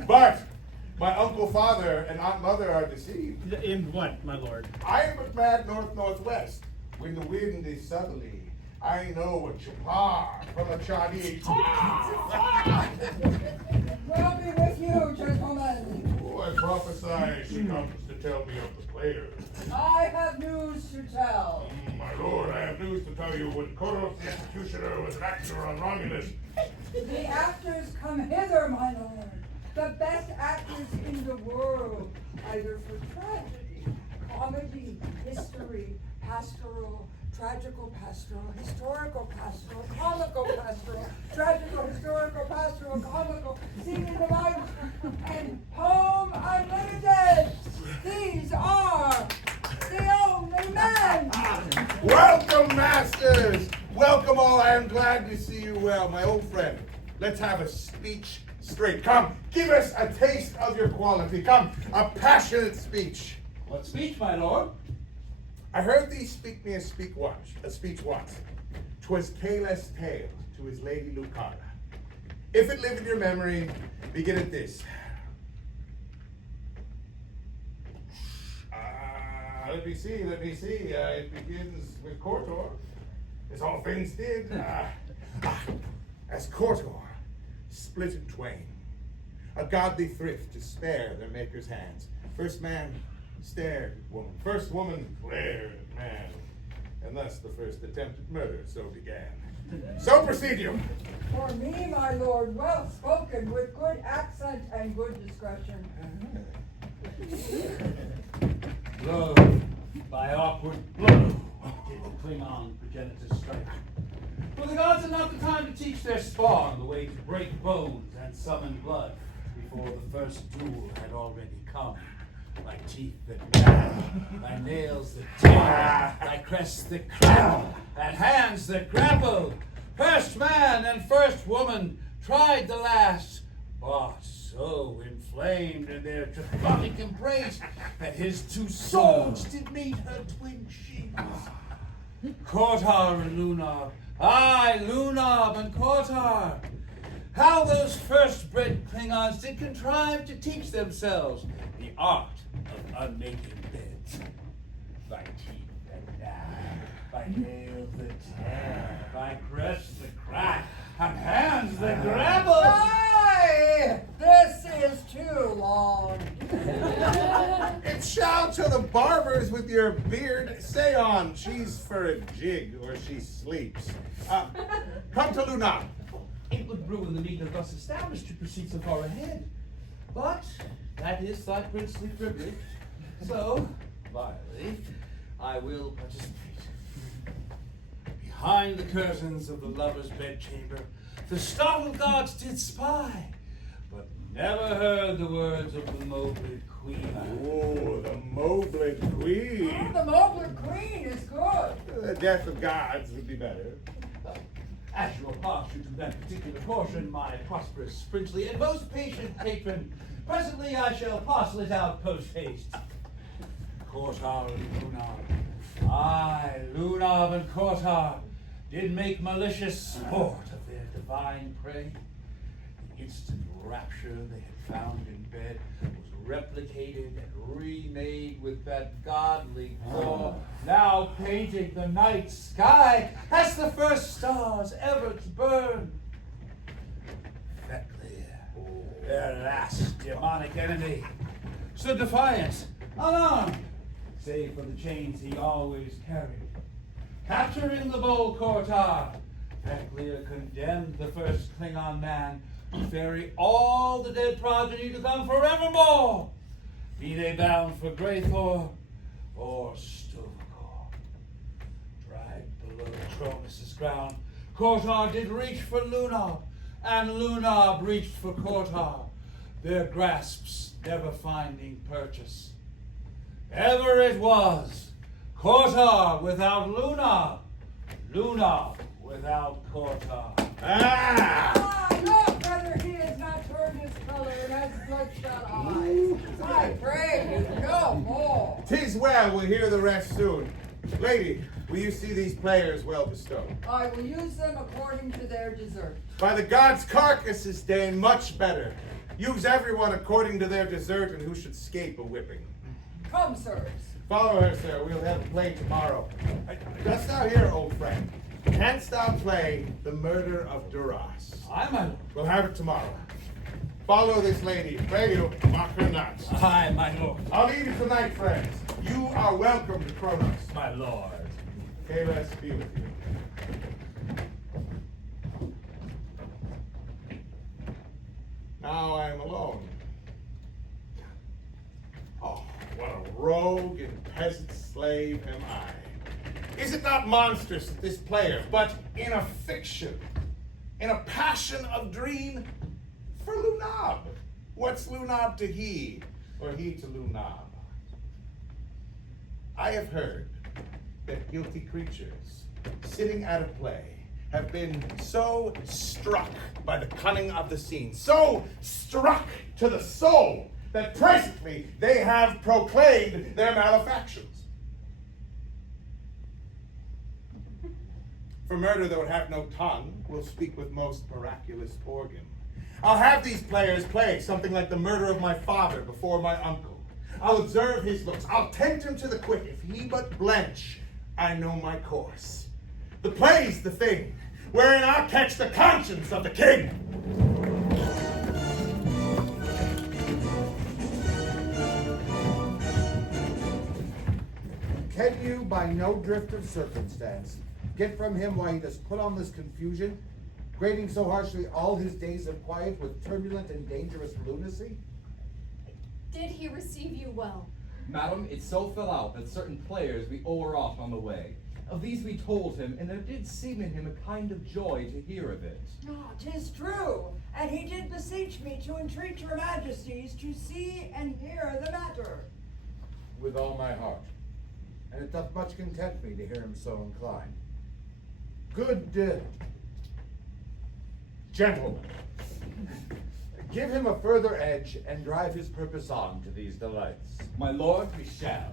But my uncle father and aunt mother are deceived. In what, my lord? I am but mad north-northwest. When the wind is southerly, I know a chapar from a Chinese. We'll be with you, gentlemen. Oh, I prophesy she comes to tell me of the players. I have news to tell. My lord, I have news to tell you. When Koros the Executioner was an actor on Romulus. The actors come hither, my lord. The best actors in the world, either for tragedy, comedy, history, pastoral, tragical pastoral, historical pastoral, comical pastoral, tragical, historical, pastoral, comical, singing the life, and poem unlimited. These are the only men. Welcome, masters. Welcome all. I am glad to see you well, my old friend. Let's have a speech straight. Come, give us a taste of your quality. Come, a passionate speech. What speech, my lord? I heard thee speak me a speech once. 'Twas Caelus' tale to his lady Lucara. If it live in your memory, begin at this. Let me see. It begins with Cortor, as all things did. As Cortor split in twain, a godly thrift to spare their maker's hands. First man stared at woman, first woman glared at man, and thus the first attempted murder so began. So proceed you. For me, my lord, well spoken, with good accent and good discretion. Blow by awkward blow did the Klingon progenitor strike. For the gods had not the time to teach their spawn the way to break bones and summon blood before the first duel had already come. Thy teeth that gnash, thy nails that tear, thy crest that crack, and hands that grapple. First man and first woman tried the last, but so inflamed in their Teutonic embrace that his two souls did meet her twin sheets. Cortar and Lunab, aye, Lunab and Cortar. How those first-bred Klingons did contrive to teach themselves the art of unmaking beds. By teeth that gnash, by nails that tear, by crests that crack, and hands that grapple. Aye, this is too long. And shout to the barbers with your beard. Say on, she's for a jig or she sleeps. Come to Luna. It would ruin the meeting thus established to proceed so far ahead. But that is thy princely privilege. So, vilely, I will participate. Behind the curtains of the lover's bedchamber, the startled gods did spy, but never heard the words of the Moblid Queen. Oh, the Moblid Queen. Oh, the Moblid Queen is good. The death of gods would be better. As you are partial to that particular portion, my prosperous, princely, and most patient patron, presently I shall parcel it out post-haste. Cortar and Lunab, aye, Lunab and Cortar, did make malicious sport of their divine prey. The instant rapture they had found in bed was replicated and remade with that godly claw, now painting the night sky as the first stars ever to burn. Theclia, their last demonic enemy, stood defiant, unarmed, save for the chains he always carried. Capturing the bold Cortar, Theclia condemned the first Klingon man to ferry all the dead progeny to come forevermore, be they bound for Greythor or Stovacor. Dragged below Cronus' ground, Cortar did reach for Lunab, and Lunab reached for Cortar, their grasps never finding purchase. Ever it was, Cortar without Lunab, Lunab without Cortar. Look, brother, he has not turned his color and has bloodshot eyes. I pray you no more. 'Tis well, we'll hear the rest soon. Lady, will you see these players well bestowed? I will use them according to their desert. By the gods' carcasses, Dane, much better. Use everyone according to their desert, and who should escape a whipping. Come, sirs. Follow her, sir. We'll have a play tomorrow. Dost thou hear, old friend? Canst thou play The Murder of Duras? Aye, my lord. We'll have it tomorrow. Follow this lady. Pray you, mock her not. Aye, my lord. I'll leave you tonight, friends. You are welcome to Kronos. My lord. Okay, let's be with you. Now I am alone. Oh, what a rogue and peasant slave am I. Is it not monstrous that this player, but in a fiction, in a passion of dream, for Lunab? What's Lunab to he, or he to Lunab? I have heard that guilty creatures, sitting at a play, have been so struck by the cunning of the scene, so struck to the soul, that presently they have proclaimed their malefactions. For murder that would have no tongue will speak with most miraculous organ. I'll have these players play something like the murder of my father before my uncle. I'll observe his looks. I'll tempt him to the quick. If he but blench, I know my course. The play's the thing, wherein I'll catch the conscience of the king. Can you, by no drift of circumstance, get from him why he does put on this confusion, grading so harshly all his days of quiet with turbulent and dangerous lunacy? Did he receive you well? Madam, it so fell out that certain players we o'erwrought on the way. Of these we told him, and there did seem in him a kind of joy to hear of it. Ah, 'tis true, and he did beseech me to entreat your majesties to see and hear the matter. With all my heart. And it doth much content me to hear him so inclined. Good gentlemen, give him a further edge and drive his purpose on to these delights. My lord, we shall.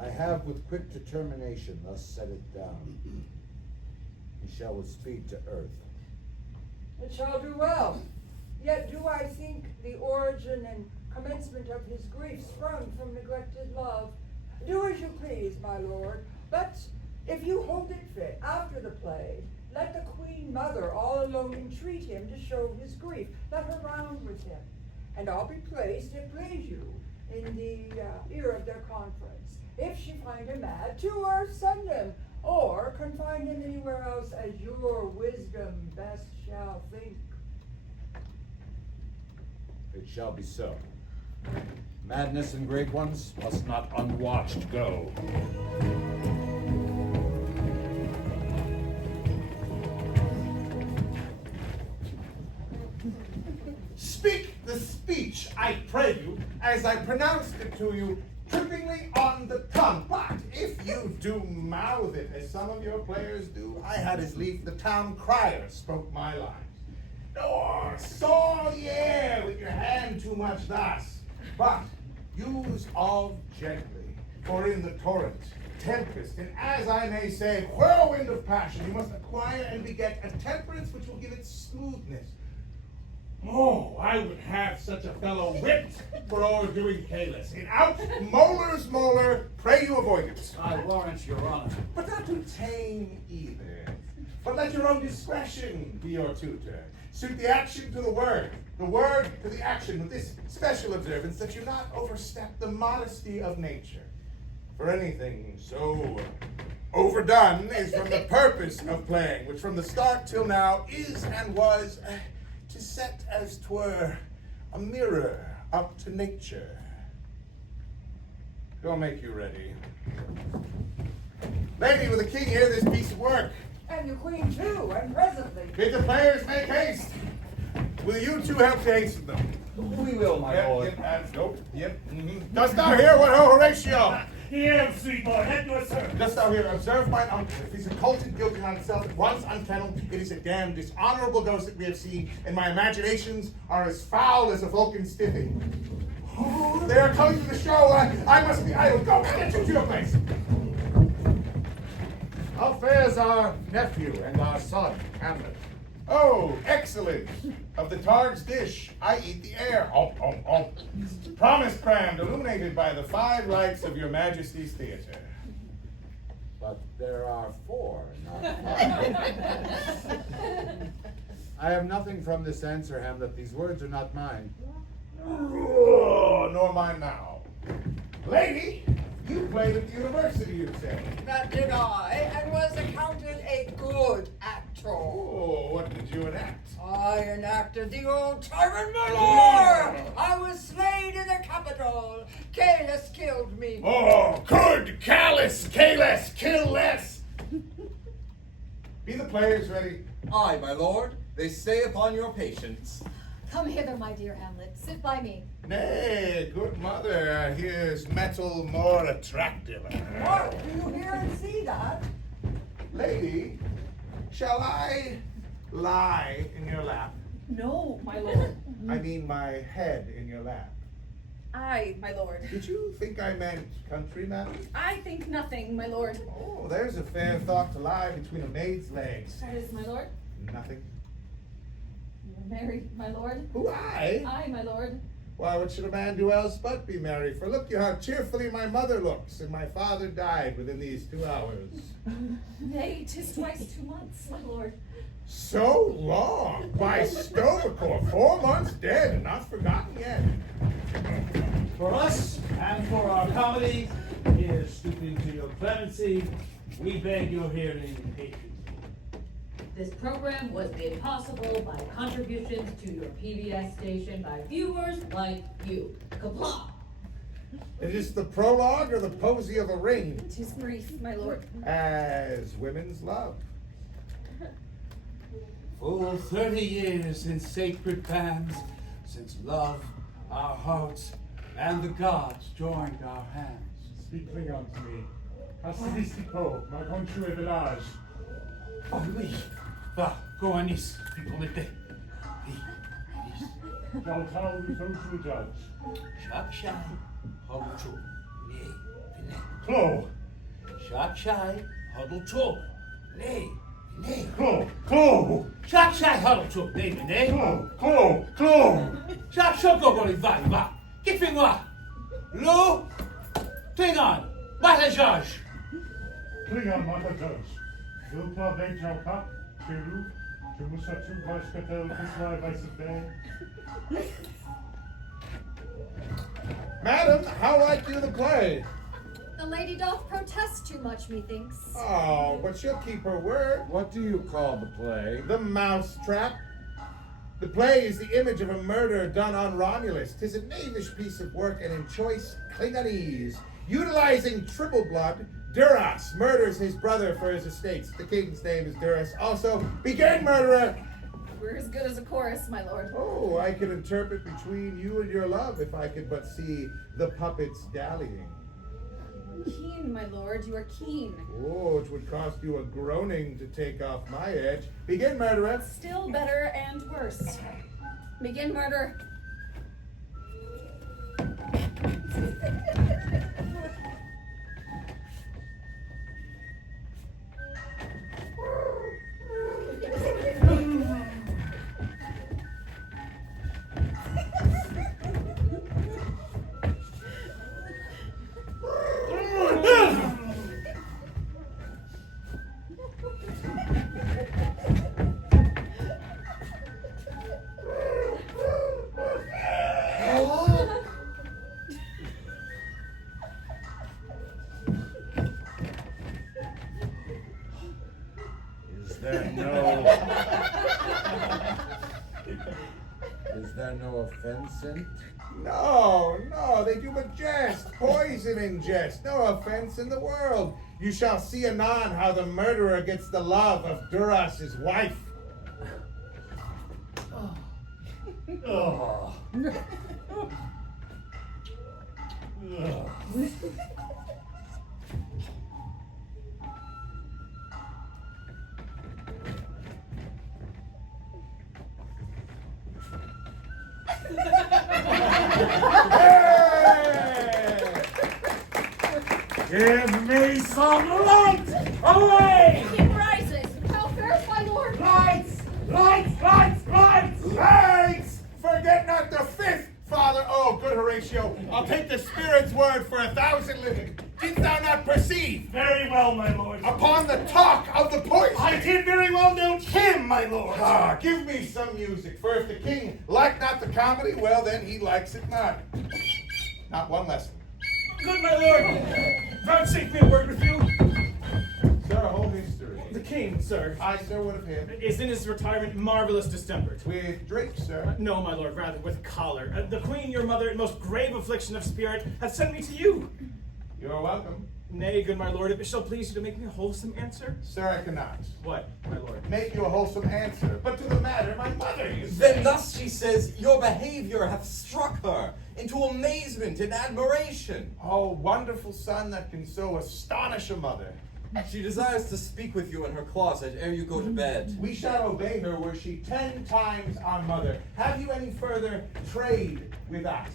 I have with quick determination thus set it down. He shall with speed to earth. It shall do well. Yet do I think the origin and commencement of his grief sprung from neglected love. Do as you please, my lord, but if you hold it fit, after the play, let the Queen Mother all alone entreat him to show his grief. Let her round with him, and I'll be placed, if please you, in the ear of their conference. If she find him mad, to earth send him, or confine him anywhere else as your wisdom best shall think. It shall be so. Madness and great ones must not unwatched go. Speak the speech, I pray you, as I pronounced it to you, trippingly on the tongue. But if you do mouth it, as some of your players do, I had as lief the town crier spoke my lines. Nor saw the air with your hand too much thus, but use all gently, for in the torrent, tempest, and as I may say, whirlwind of passion, you must acquire and beget a temperance which will give it smoothness. Oh, I would have such a fellow whipped for overdoing Calus. In out, molar's molar, pray you avoid it. I warrant your honor. But not to tame either, but let your own discretion be your tutor. Suit the action to the word to the action, with this special observance that you not overstep the modesty of nature. For anything so overdone is from the purpose of playing, which from the start till now is and was to set as 'twere a mirror up to nature. Go make you ready. Lady, with the king here, this piece of work. And the Queen too, and presently. Bid the players make haste. Will you two help to hasten them? We will, my lord. Yep. Dost thou hear what Horatio? Here, sweet boy, head your sir. Dost thou hear? Observe mine uncle. If he's occulted, guilty on itself, at once unkennelled, it is a damned dishonorable ghost that we have seen, and my imaginations are as foul as a Vulcan stiffy. Oh, they are coming to the show. I must be idle. Go, get you to your place. How fares our nephew and our son, Hamlet? Oh, excellent. Of the tard's dish, I eat the air. Promise crammed, illuminated by the 5 lights of your majesty's theater. But there are 4, not 5. I have nothing from this answer, Hamlet. These words are not mine. Nor mine now. Lady, you played at the university, you say? That did I, and was accounted a good actor. Oh, what did you enact? I enacted the old tyrant Malor. I was slain in the capital. Calus killed me. Oh, good Calus, kill less. Be the players ready? Aye, my lord. They stay upon your patience. Come hither, my dear Hamlet. Sit by me. Nay, good mother, here's metal more attractive. What? Do you hear and see that? Lady, shall I lie in your lap? No, my lord. I mean my head in your lap. Aye, my lord. Did you think I meant country, madam? I think nothing, my lord. Oh, there's a fair thought to lie between a maid's legs. That is, my lord. Nothing. You are married, my lord. Who, I? Aye, my lord. Why, what should a man do else but be merry? For look you how cheerfully my mother looks, and my father died within these 2 hours. Nay, 'tis twice 2 months, my lord. So long! By Stovacor, 4 months dead and not forgotten yet. For us, and for our comedy, here stooping to your clemency, we beg your hearing patiently. This program was made possible by contributions to your PBS station by viewers like you. Kapla! Is this the prologue or the posy of a ring? 'Tis brief, my lord. As women's love. Full 30 years in sacred bands, since love, our hearts, and the gods joined our hands. Speak Klingon to me. Hasadistico, ma conchue village. Oh, oui. Va, goanis, pipomete. Jaltau social judge. Shakshai, huddle ne, vine. Clo. Shakshai, huddle ne, vine. Clo. Shakshai, huddle ne, vine. Clo. Shakshoko goli va. Kiffingwa. Lo, Klingon, mata judge. Klingon mata judge. Vilpa vej jalka, Cheru, Chemusatu vashkatel kislai vaisabay. Madam, how like you the play? The lady doth protest too much, methinks. Oh, but she'll keep her word. What do you call the play? The Mousetrap. The play is the image of a murder done on Romulus. 'Tis a knavish piece of work and in choice Klingonese. Utilizing triple blood, Duras murders his brother for his estates. The king's name is Duras. Also, begin, murderer! We're as good as a chorus, my lord. Oh, I could interpret between you and your love if I could but see the puppets dallying. Keen, my lord, you are keen. Oh, it would cost you a groaning to take off my edge. Begin, murderer. Still better and worse. Begin, murder. Is there no offense in it? No, they do but jest, poison in jest, no offense in the world. You shall see anon how the murderer gets the love of Duras' wife. Oh. Give me some light! Away! It rises. How fares my lord? Lights! Lights! Lights! Lights! Lights! Forget not the fifth, father. Oh, good Horatio. I'll take the spirit's word for 1,000 living. Didst thou not perceive? Very well, my lord. Upon the talk of the poison. I did very well note him, my lord. Ah, give me some music, for if the king like not the comedy, well, then he likes it not. Not one lesson. Good, my lord. Vouchsafe me a word with you. Sir, a whole history. The king, sir. I, sir, what of him? Is in his retirement marvelous distempered. With drink, sir. No, my lord, rather with choler. The queen, your mother, in most grave affliction of spirit, hath sent me to you. You're welcome. Nay, good my lord, if it shall please you to make me a wholesome answer. Sir, I cannot. What, my lord? Make you a wholesome answer. But to the matter, my mother, you say. Then thus she says, your behavior hath struck her into amazement and admiration. Oh, wonderful son that can so astonish a mother. She desires to speak with you in her closet ere you go to bed. We shall obey her were she 10 times our mother. Have you any further trade with us?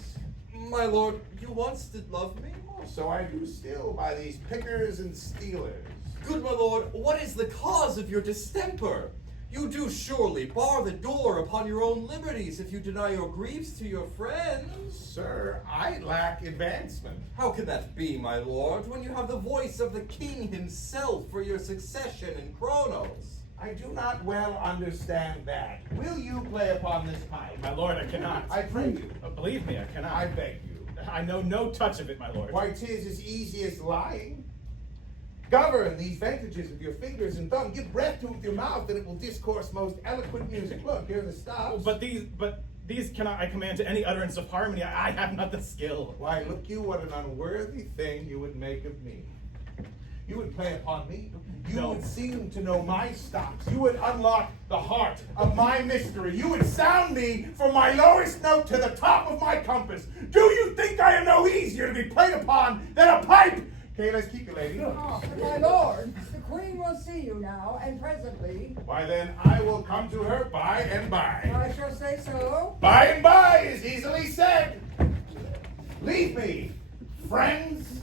My lord, you once did love me. Oh, so I do still by these pickers and stealers. Good my lord, what is the cause of your distemper? You do surely bar the door upon your own liberties if you deny your griefs to your friends. Sir, I lack advancement. How can that be, my lord, when you have the voice of the king himself for your succession in Kronos? I do not well understand that. Will you play upon this pipe? My lord, I cannot. I pray you. Believe me, I cannot. I beg you. I know no touch of it, my lord. Why, 'tis as easy as lying. Govern these vantages of your fingers and thumb. Give breath to it with your mouth, and it will discourse most eloquent music. Look, here are the stops. But these cannot I command to any utterance of harmony. I have not the skill. Why, look you, what an unworthy thing you would make of me. You would play upon me. You would seem to know my stops. You would unlock the heart of my mystery. You would sound me from my lowest note to the top of my compass. Do you think I am no easier to be played upon than a pipe? Okay, let's keep you, lady. Oh, my lord, the queen will see you now, and presently. Why then, I will come to her by and by. I shall say so. By and by is easily said. Leave me, friends.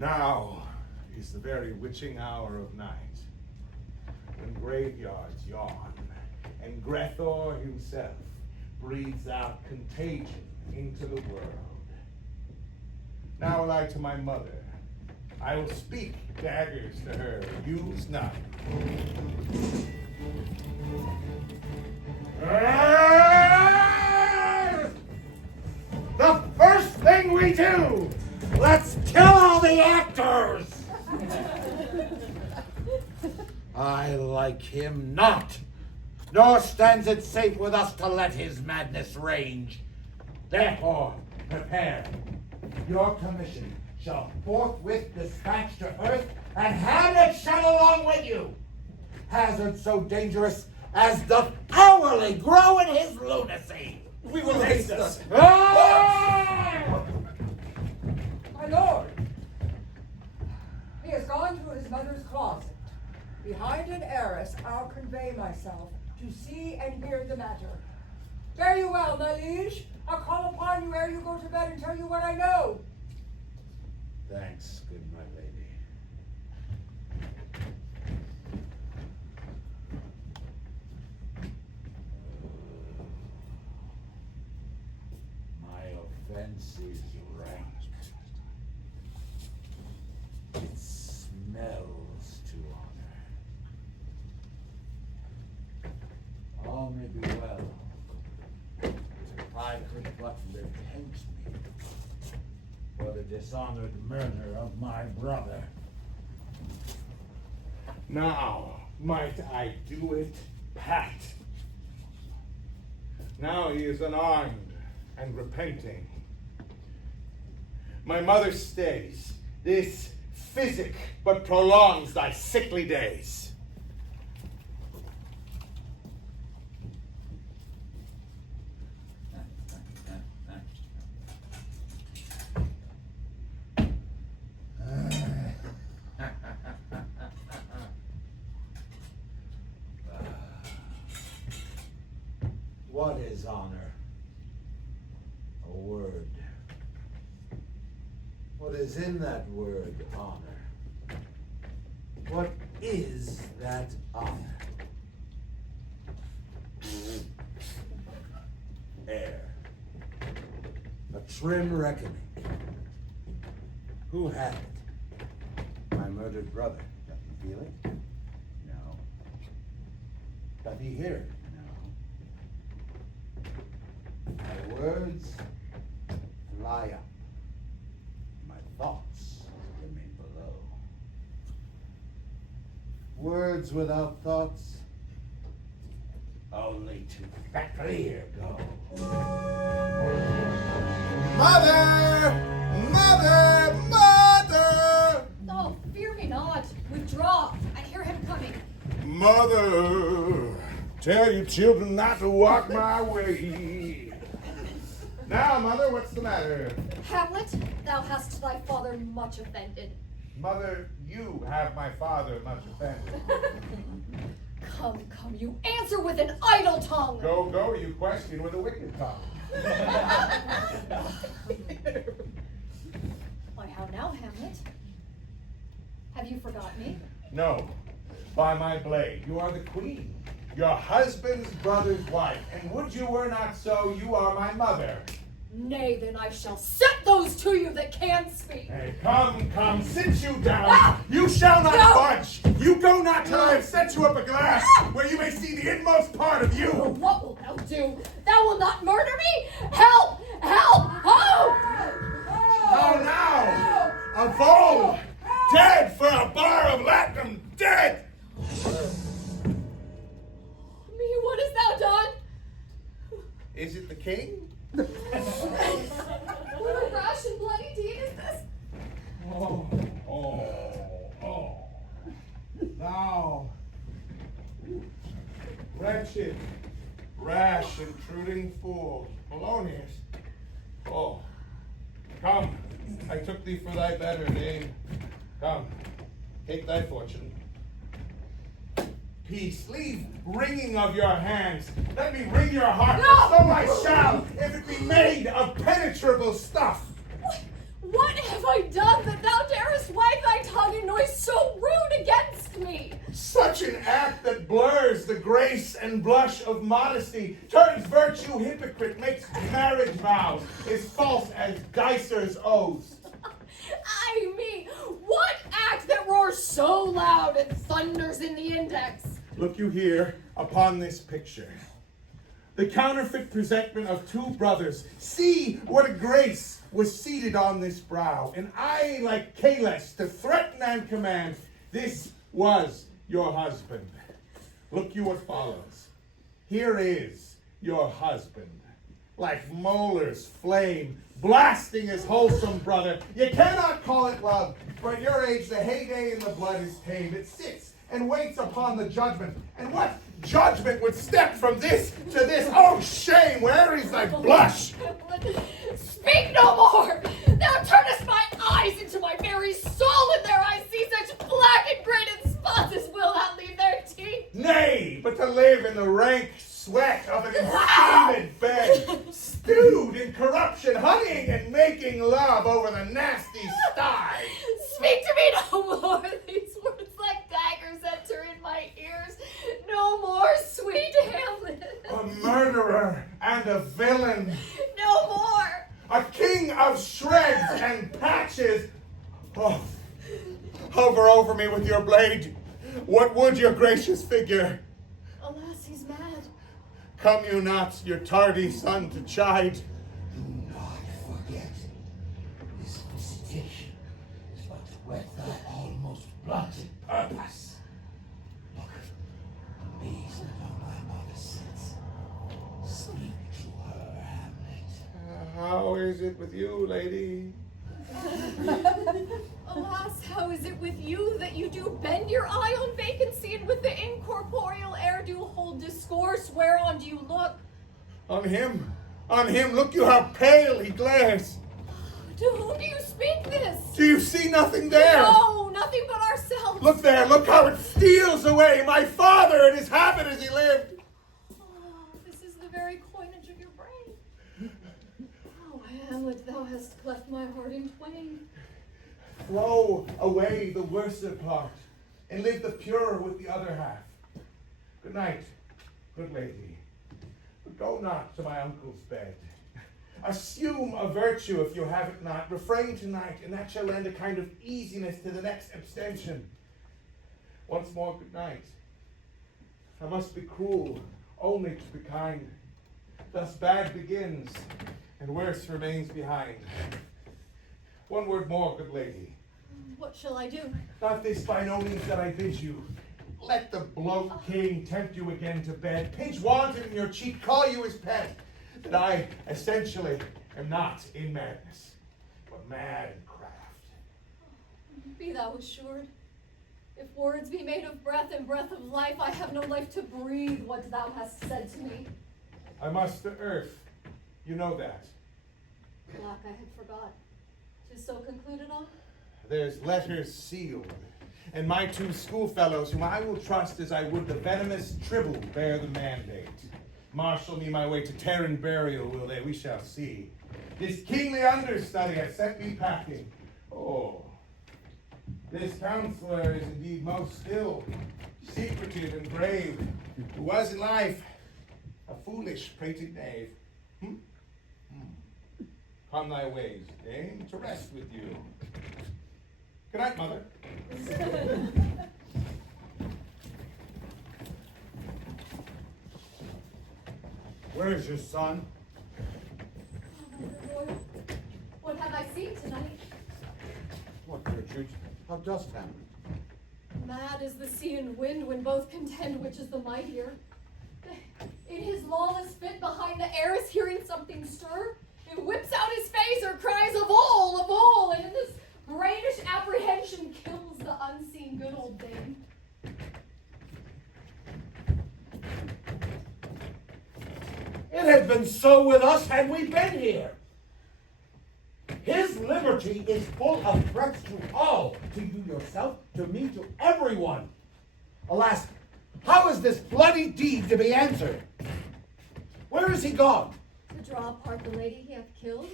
Now is the very witching hour of night, when graveyards yawn, and Grethor himself breathes out contagion into the world. Now will I to my mother. I will speak daggers to her, use none. The first thing we do, let's kill all the actors! I like him not, nor stands it safe with us to let his madness range. Therefore, prepare. Your commission shall forthwith dispatch to Earth, and Hamlet shall along with you. Hazard so dangerous as doth hourly grow in his lunacy. We will haste us. My lord, he has gone to his mother's closet. Behind an arras, I'll convey myself to see and hear the matter. Fare you well, my liege. I'll call upon you ere you go to bed and tell you what I know. Thanks, good my lady. My offense is rank. It smells to honor. All may be well, if I could but repent me for the dishonored murder of my brother. Now might I do it, pat. Now he is unarmed and repenting. My mother stays. This physic but prolongs thy sickly days. What is honor? A word. What is in that word, honor? What is that honor? Air. A trim reckoning. Who had it? My murdered brother. Doth he feel it? No. Doth he hear it? My words fly up. My thoughts remain below. words without thoughts, only to fleer go. Mother! Mother! Mother! Oh, fear me not. Withdraw. I hear him coming. Mother! Tell your children not to walk my way. Now, Mother, what's the matter? Hamlet, thou hast thy father much offended. Mother, you have my father much offended. Come, you answer with an idle tongue. Go, you question with a wicked tongue. Why, how now, Hamlet? Have you forgot me? No, by my blade, you are the queen, your husband's brother's wife, and would you were not so, you are my mother. Nay, then I shall set those to you that can speak. Hey, come, sit you down. You shall not budge. You go not till I have set you up a glass where you may see the inmost part of you. Well, what wilt thou do? Thou wilt not murder me? Help! Oh! How now? A bull, dead for a bar of Latinum, dead. Me, what hast thou done? Is it the king? What a rash and bloody deed is this? Thou, wretched, rash, intruding fool, Polonius. Oh, come, I took thee for thy better name. Come, take thy fortune. Peace, leave wringing of your hands. Let me wring your heart, for so I shall, if it be made of penetrable stuff. What have I done that thou darest wag thy tongue in noise so rude against me? Such an act that blurs the grace and blush of modesty, turns virtue hypocrite, makes marriage vows, is false as dicers' oaths. Ay me, what act that roars so loud and thunders in the index? Look you here upon this picture. The counterfeit presentment of two brothers. See what a grace was seated on this brow. An eye like Calais to threaten and command. This was your husband. Look you what follows. Here is your husband. Like molars flame, blasting his wholesome brother. You cannot call it love, for at your age the heyday in the blood is tame. It sits and waits upon the judgment. And what judgment would step from this to this? Oh, shame! Where is thy blush? Speak no more! Thou turnest my eyes into my very soul, and there I see such black and grated spots as will not leave their teeth. Nay, but to live in the rank sweat of an inflamed bed, stewed in corruption, honeying and making love over the nasty sty. Speak to me no more! These words like daggers enter in my ears. No more, sweet Hamlet. A murderer and a villain. No more. A king of shreds and patches. Oh, hover over me with your blade. What would your gracious figure? Alas, he's mad. Come you not, your tardy son, to chide? Do not forget, this visitation is but to whet thy almost blunted purpose. Look, these are my mother's sins. Speak to her, Hamlet. How is it with you, lady? Alas, how is it with you that you do bend your eye on vacancy, and with the incorporeal air do hold discourse? Whereon do you look? On him, look you how pale he glares. To whom do you speak this? Do you see nothing there? No, nothing but ourselves. Look there, look how it steals away my father and his habit as he lived. Oh, this is the very coinage of your brain. Oh, Hamlet, thou hast cleft my heart in twain. Throw away the worser part, and live the purer with the other half. Good night, good lady. But go not to my uncle's bed. Assume a virtue if you have it not. Refrain tonight, and that shall lend a kind of easiness to the next abstention. Once more, good night. I must be cruel, only to be kind. Thus bad begins, and worse remains behind. One word more, good lady. What shall I do? Not this by no means that I bid you. Let the bloke king tempt you again to bed, pinch wanton in your cheek, call you his pet, that I essentially am not in madness, but mad in craft. Be thou assured, if words be made of breath and breath of life, I have no life to breathe what thou hast said to me. I must to earth, you know that. Black, I had forgot. 'Tis so concluded on? There's letters sealed, and my two schoolfellows, whom I will trust as I would the venomous Tribble, bear the mandate. Marshal me my way to Terran burial, will they? We shall see. This kingly understudy has sent me packing. Oh, this counselor is indeed most still, secretive and grave, who was in life a foolish, prating knave. Come thy ways, dame, to rest with you. Good night, mother. Where's your son? Lord, what have I seen tonight? What, Gertrude? How dost Hamlet? Mad is the sea and wind when both contend which is the mightier. In his lawless fit behind the air is hearing something stir. It whips out his face or cries of all, and in this brainish apprehension kills the unseen good old dame. It had been so with us had we been here. His liberty is full of threats to all, to you yourself, to me, to everyone. Alas, how is this bloody deed to be answered? Where is he gone? To draw apart the lady he hath killed?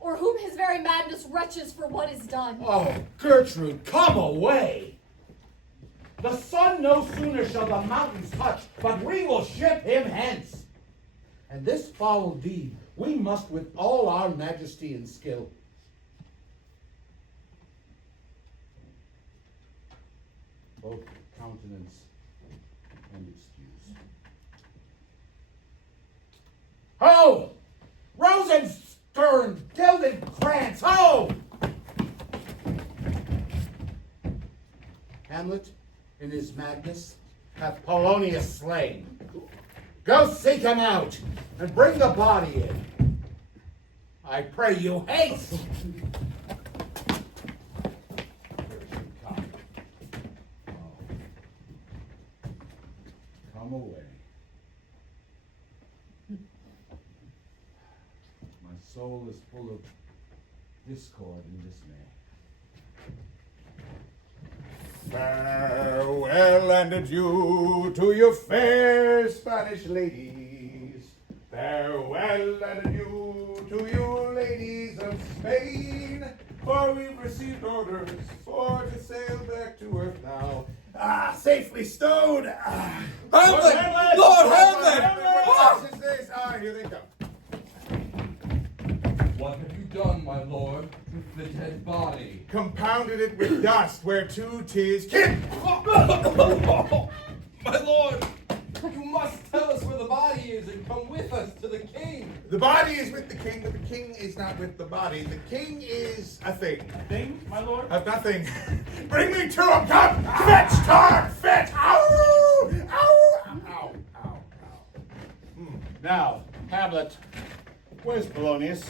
Or whom his very madness wretches for what is done? Oh, Gertrude, come away! The sun no sooner shall the mountains touch, but we will ship him hence. And this foul deed we must with all our majesty and skill. Both countenance and excuse. Ho! Rosenstern, gilded krantz, ho! Hamlet, in his madness, hath Polonius slain. Go seek him out, and bring the body in. I pray you, haste! Come away. My soul is full of discord and dismay. Farewell and adieu to your fair Spanish ladies. Farewell and adieu to you ladies of Spain. For we've received orders for to sail back to Earth now. Safely stowed. Hamlet! Lord Hamlet! What is this? Here they come. What have you done, my lord, with the dead body? Compounded it with dust, whereto 'tis kid. My lord, you must tell us where the body is and come with us to the king. The body is with the king, but the king is not with the body. The king is a thing. Thing, my lord? Of nothing. Bring me to him, come! Fetch, tar, fetch! Ow! Ow! Ow! Ow! Ow! Now, Hamlet, where's Polonius?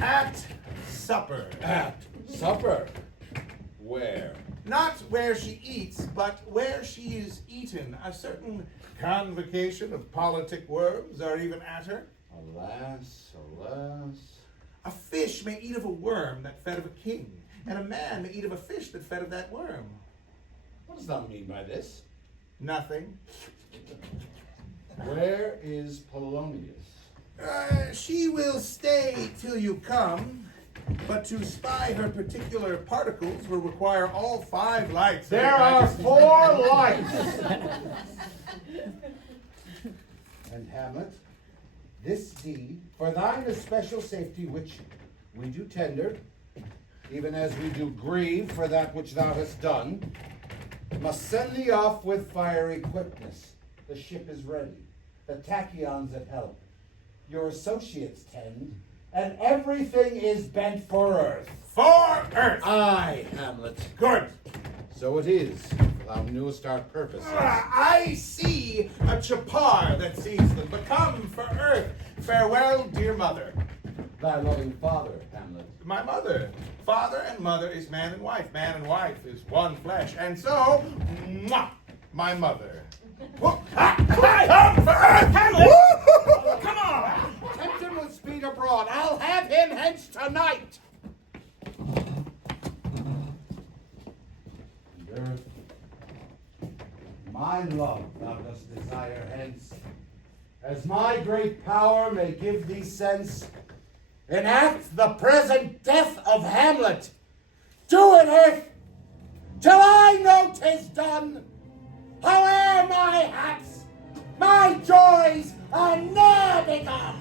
At supper. At supper? Where? Not where she eats, but where she is eaten. A certain convocation of politic worms are even at her. Alas, alas. A fish may eat of a worm that fed of a king, and a man may eat of a fish that fed of that worm. What does that mean by this? Nothing. Where is Polonius? She will stay till you come, but to spy her particular particles will require all 5 lights. There are 4 lights! And Hamlet, this deed, for thine especial safety, which we do tender, even as we do grieve for that which thou hast done, must send thee off with fiery quickness. The ship is ready, the tachyons at help, your associates tend, and everything is bent for Earth. For Earth! Aye, Hamlet. Good. So it is. thou knewest our purposes. I see a chapar that sees them. But come for earth. Farewell, dear mother. Thy loving father, Hamlet. My mother. Father and mother is man and wife. Man and wife is one flesh. And so, mwah, my mother. Come for earth, Hamlet! Come on! Tempt him with speed abroad. I'll have him hence tonight. And earth, my love thou dost desire hence, as my great power may give thee sense. Enact the present death of Hamlet. Do it, earth, till I know 'tis done. Howe'er my haps, my joys are ne'er begun.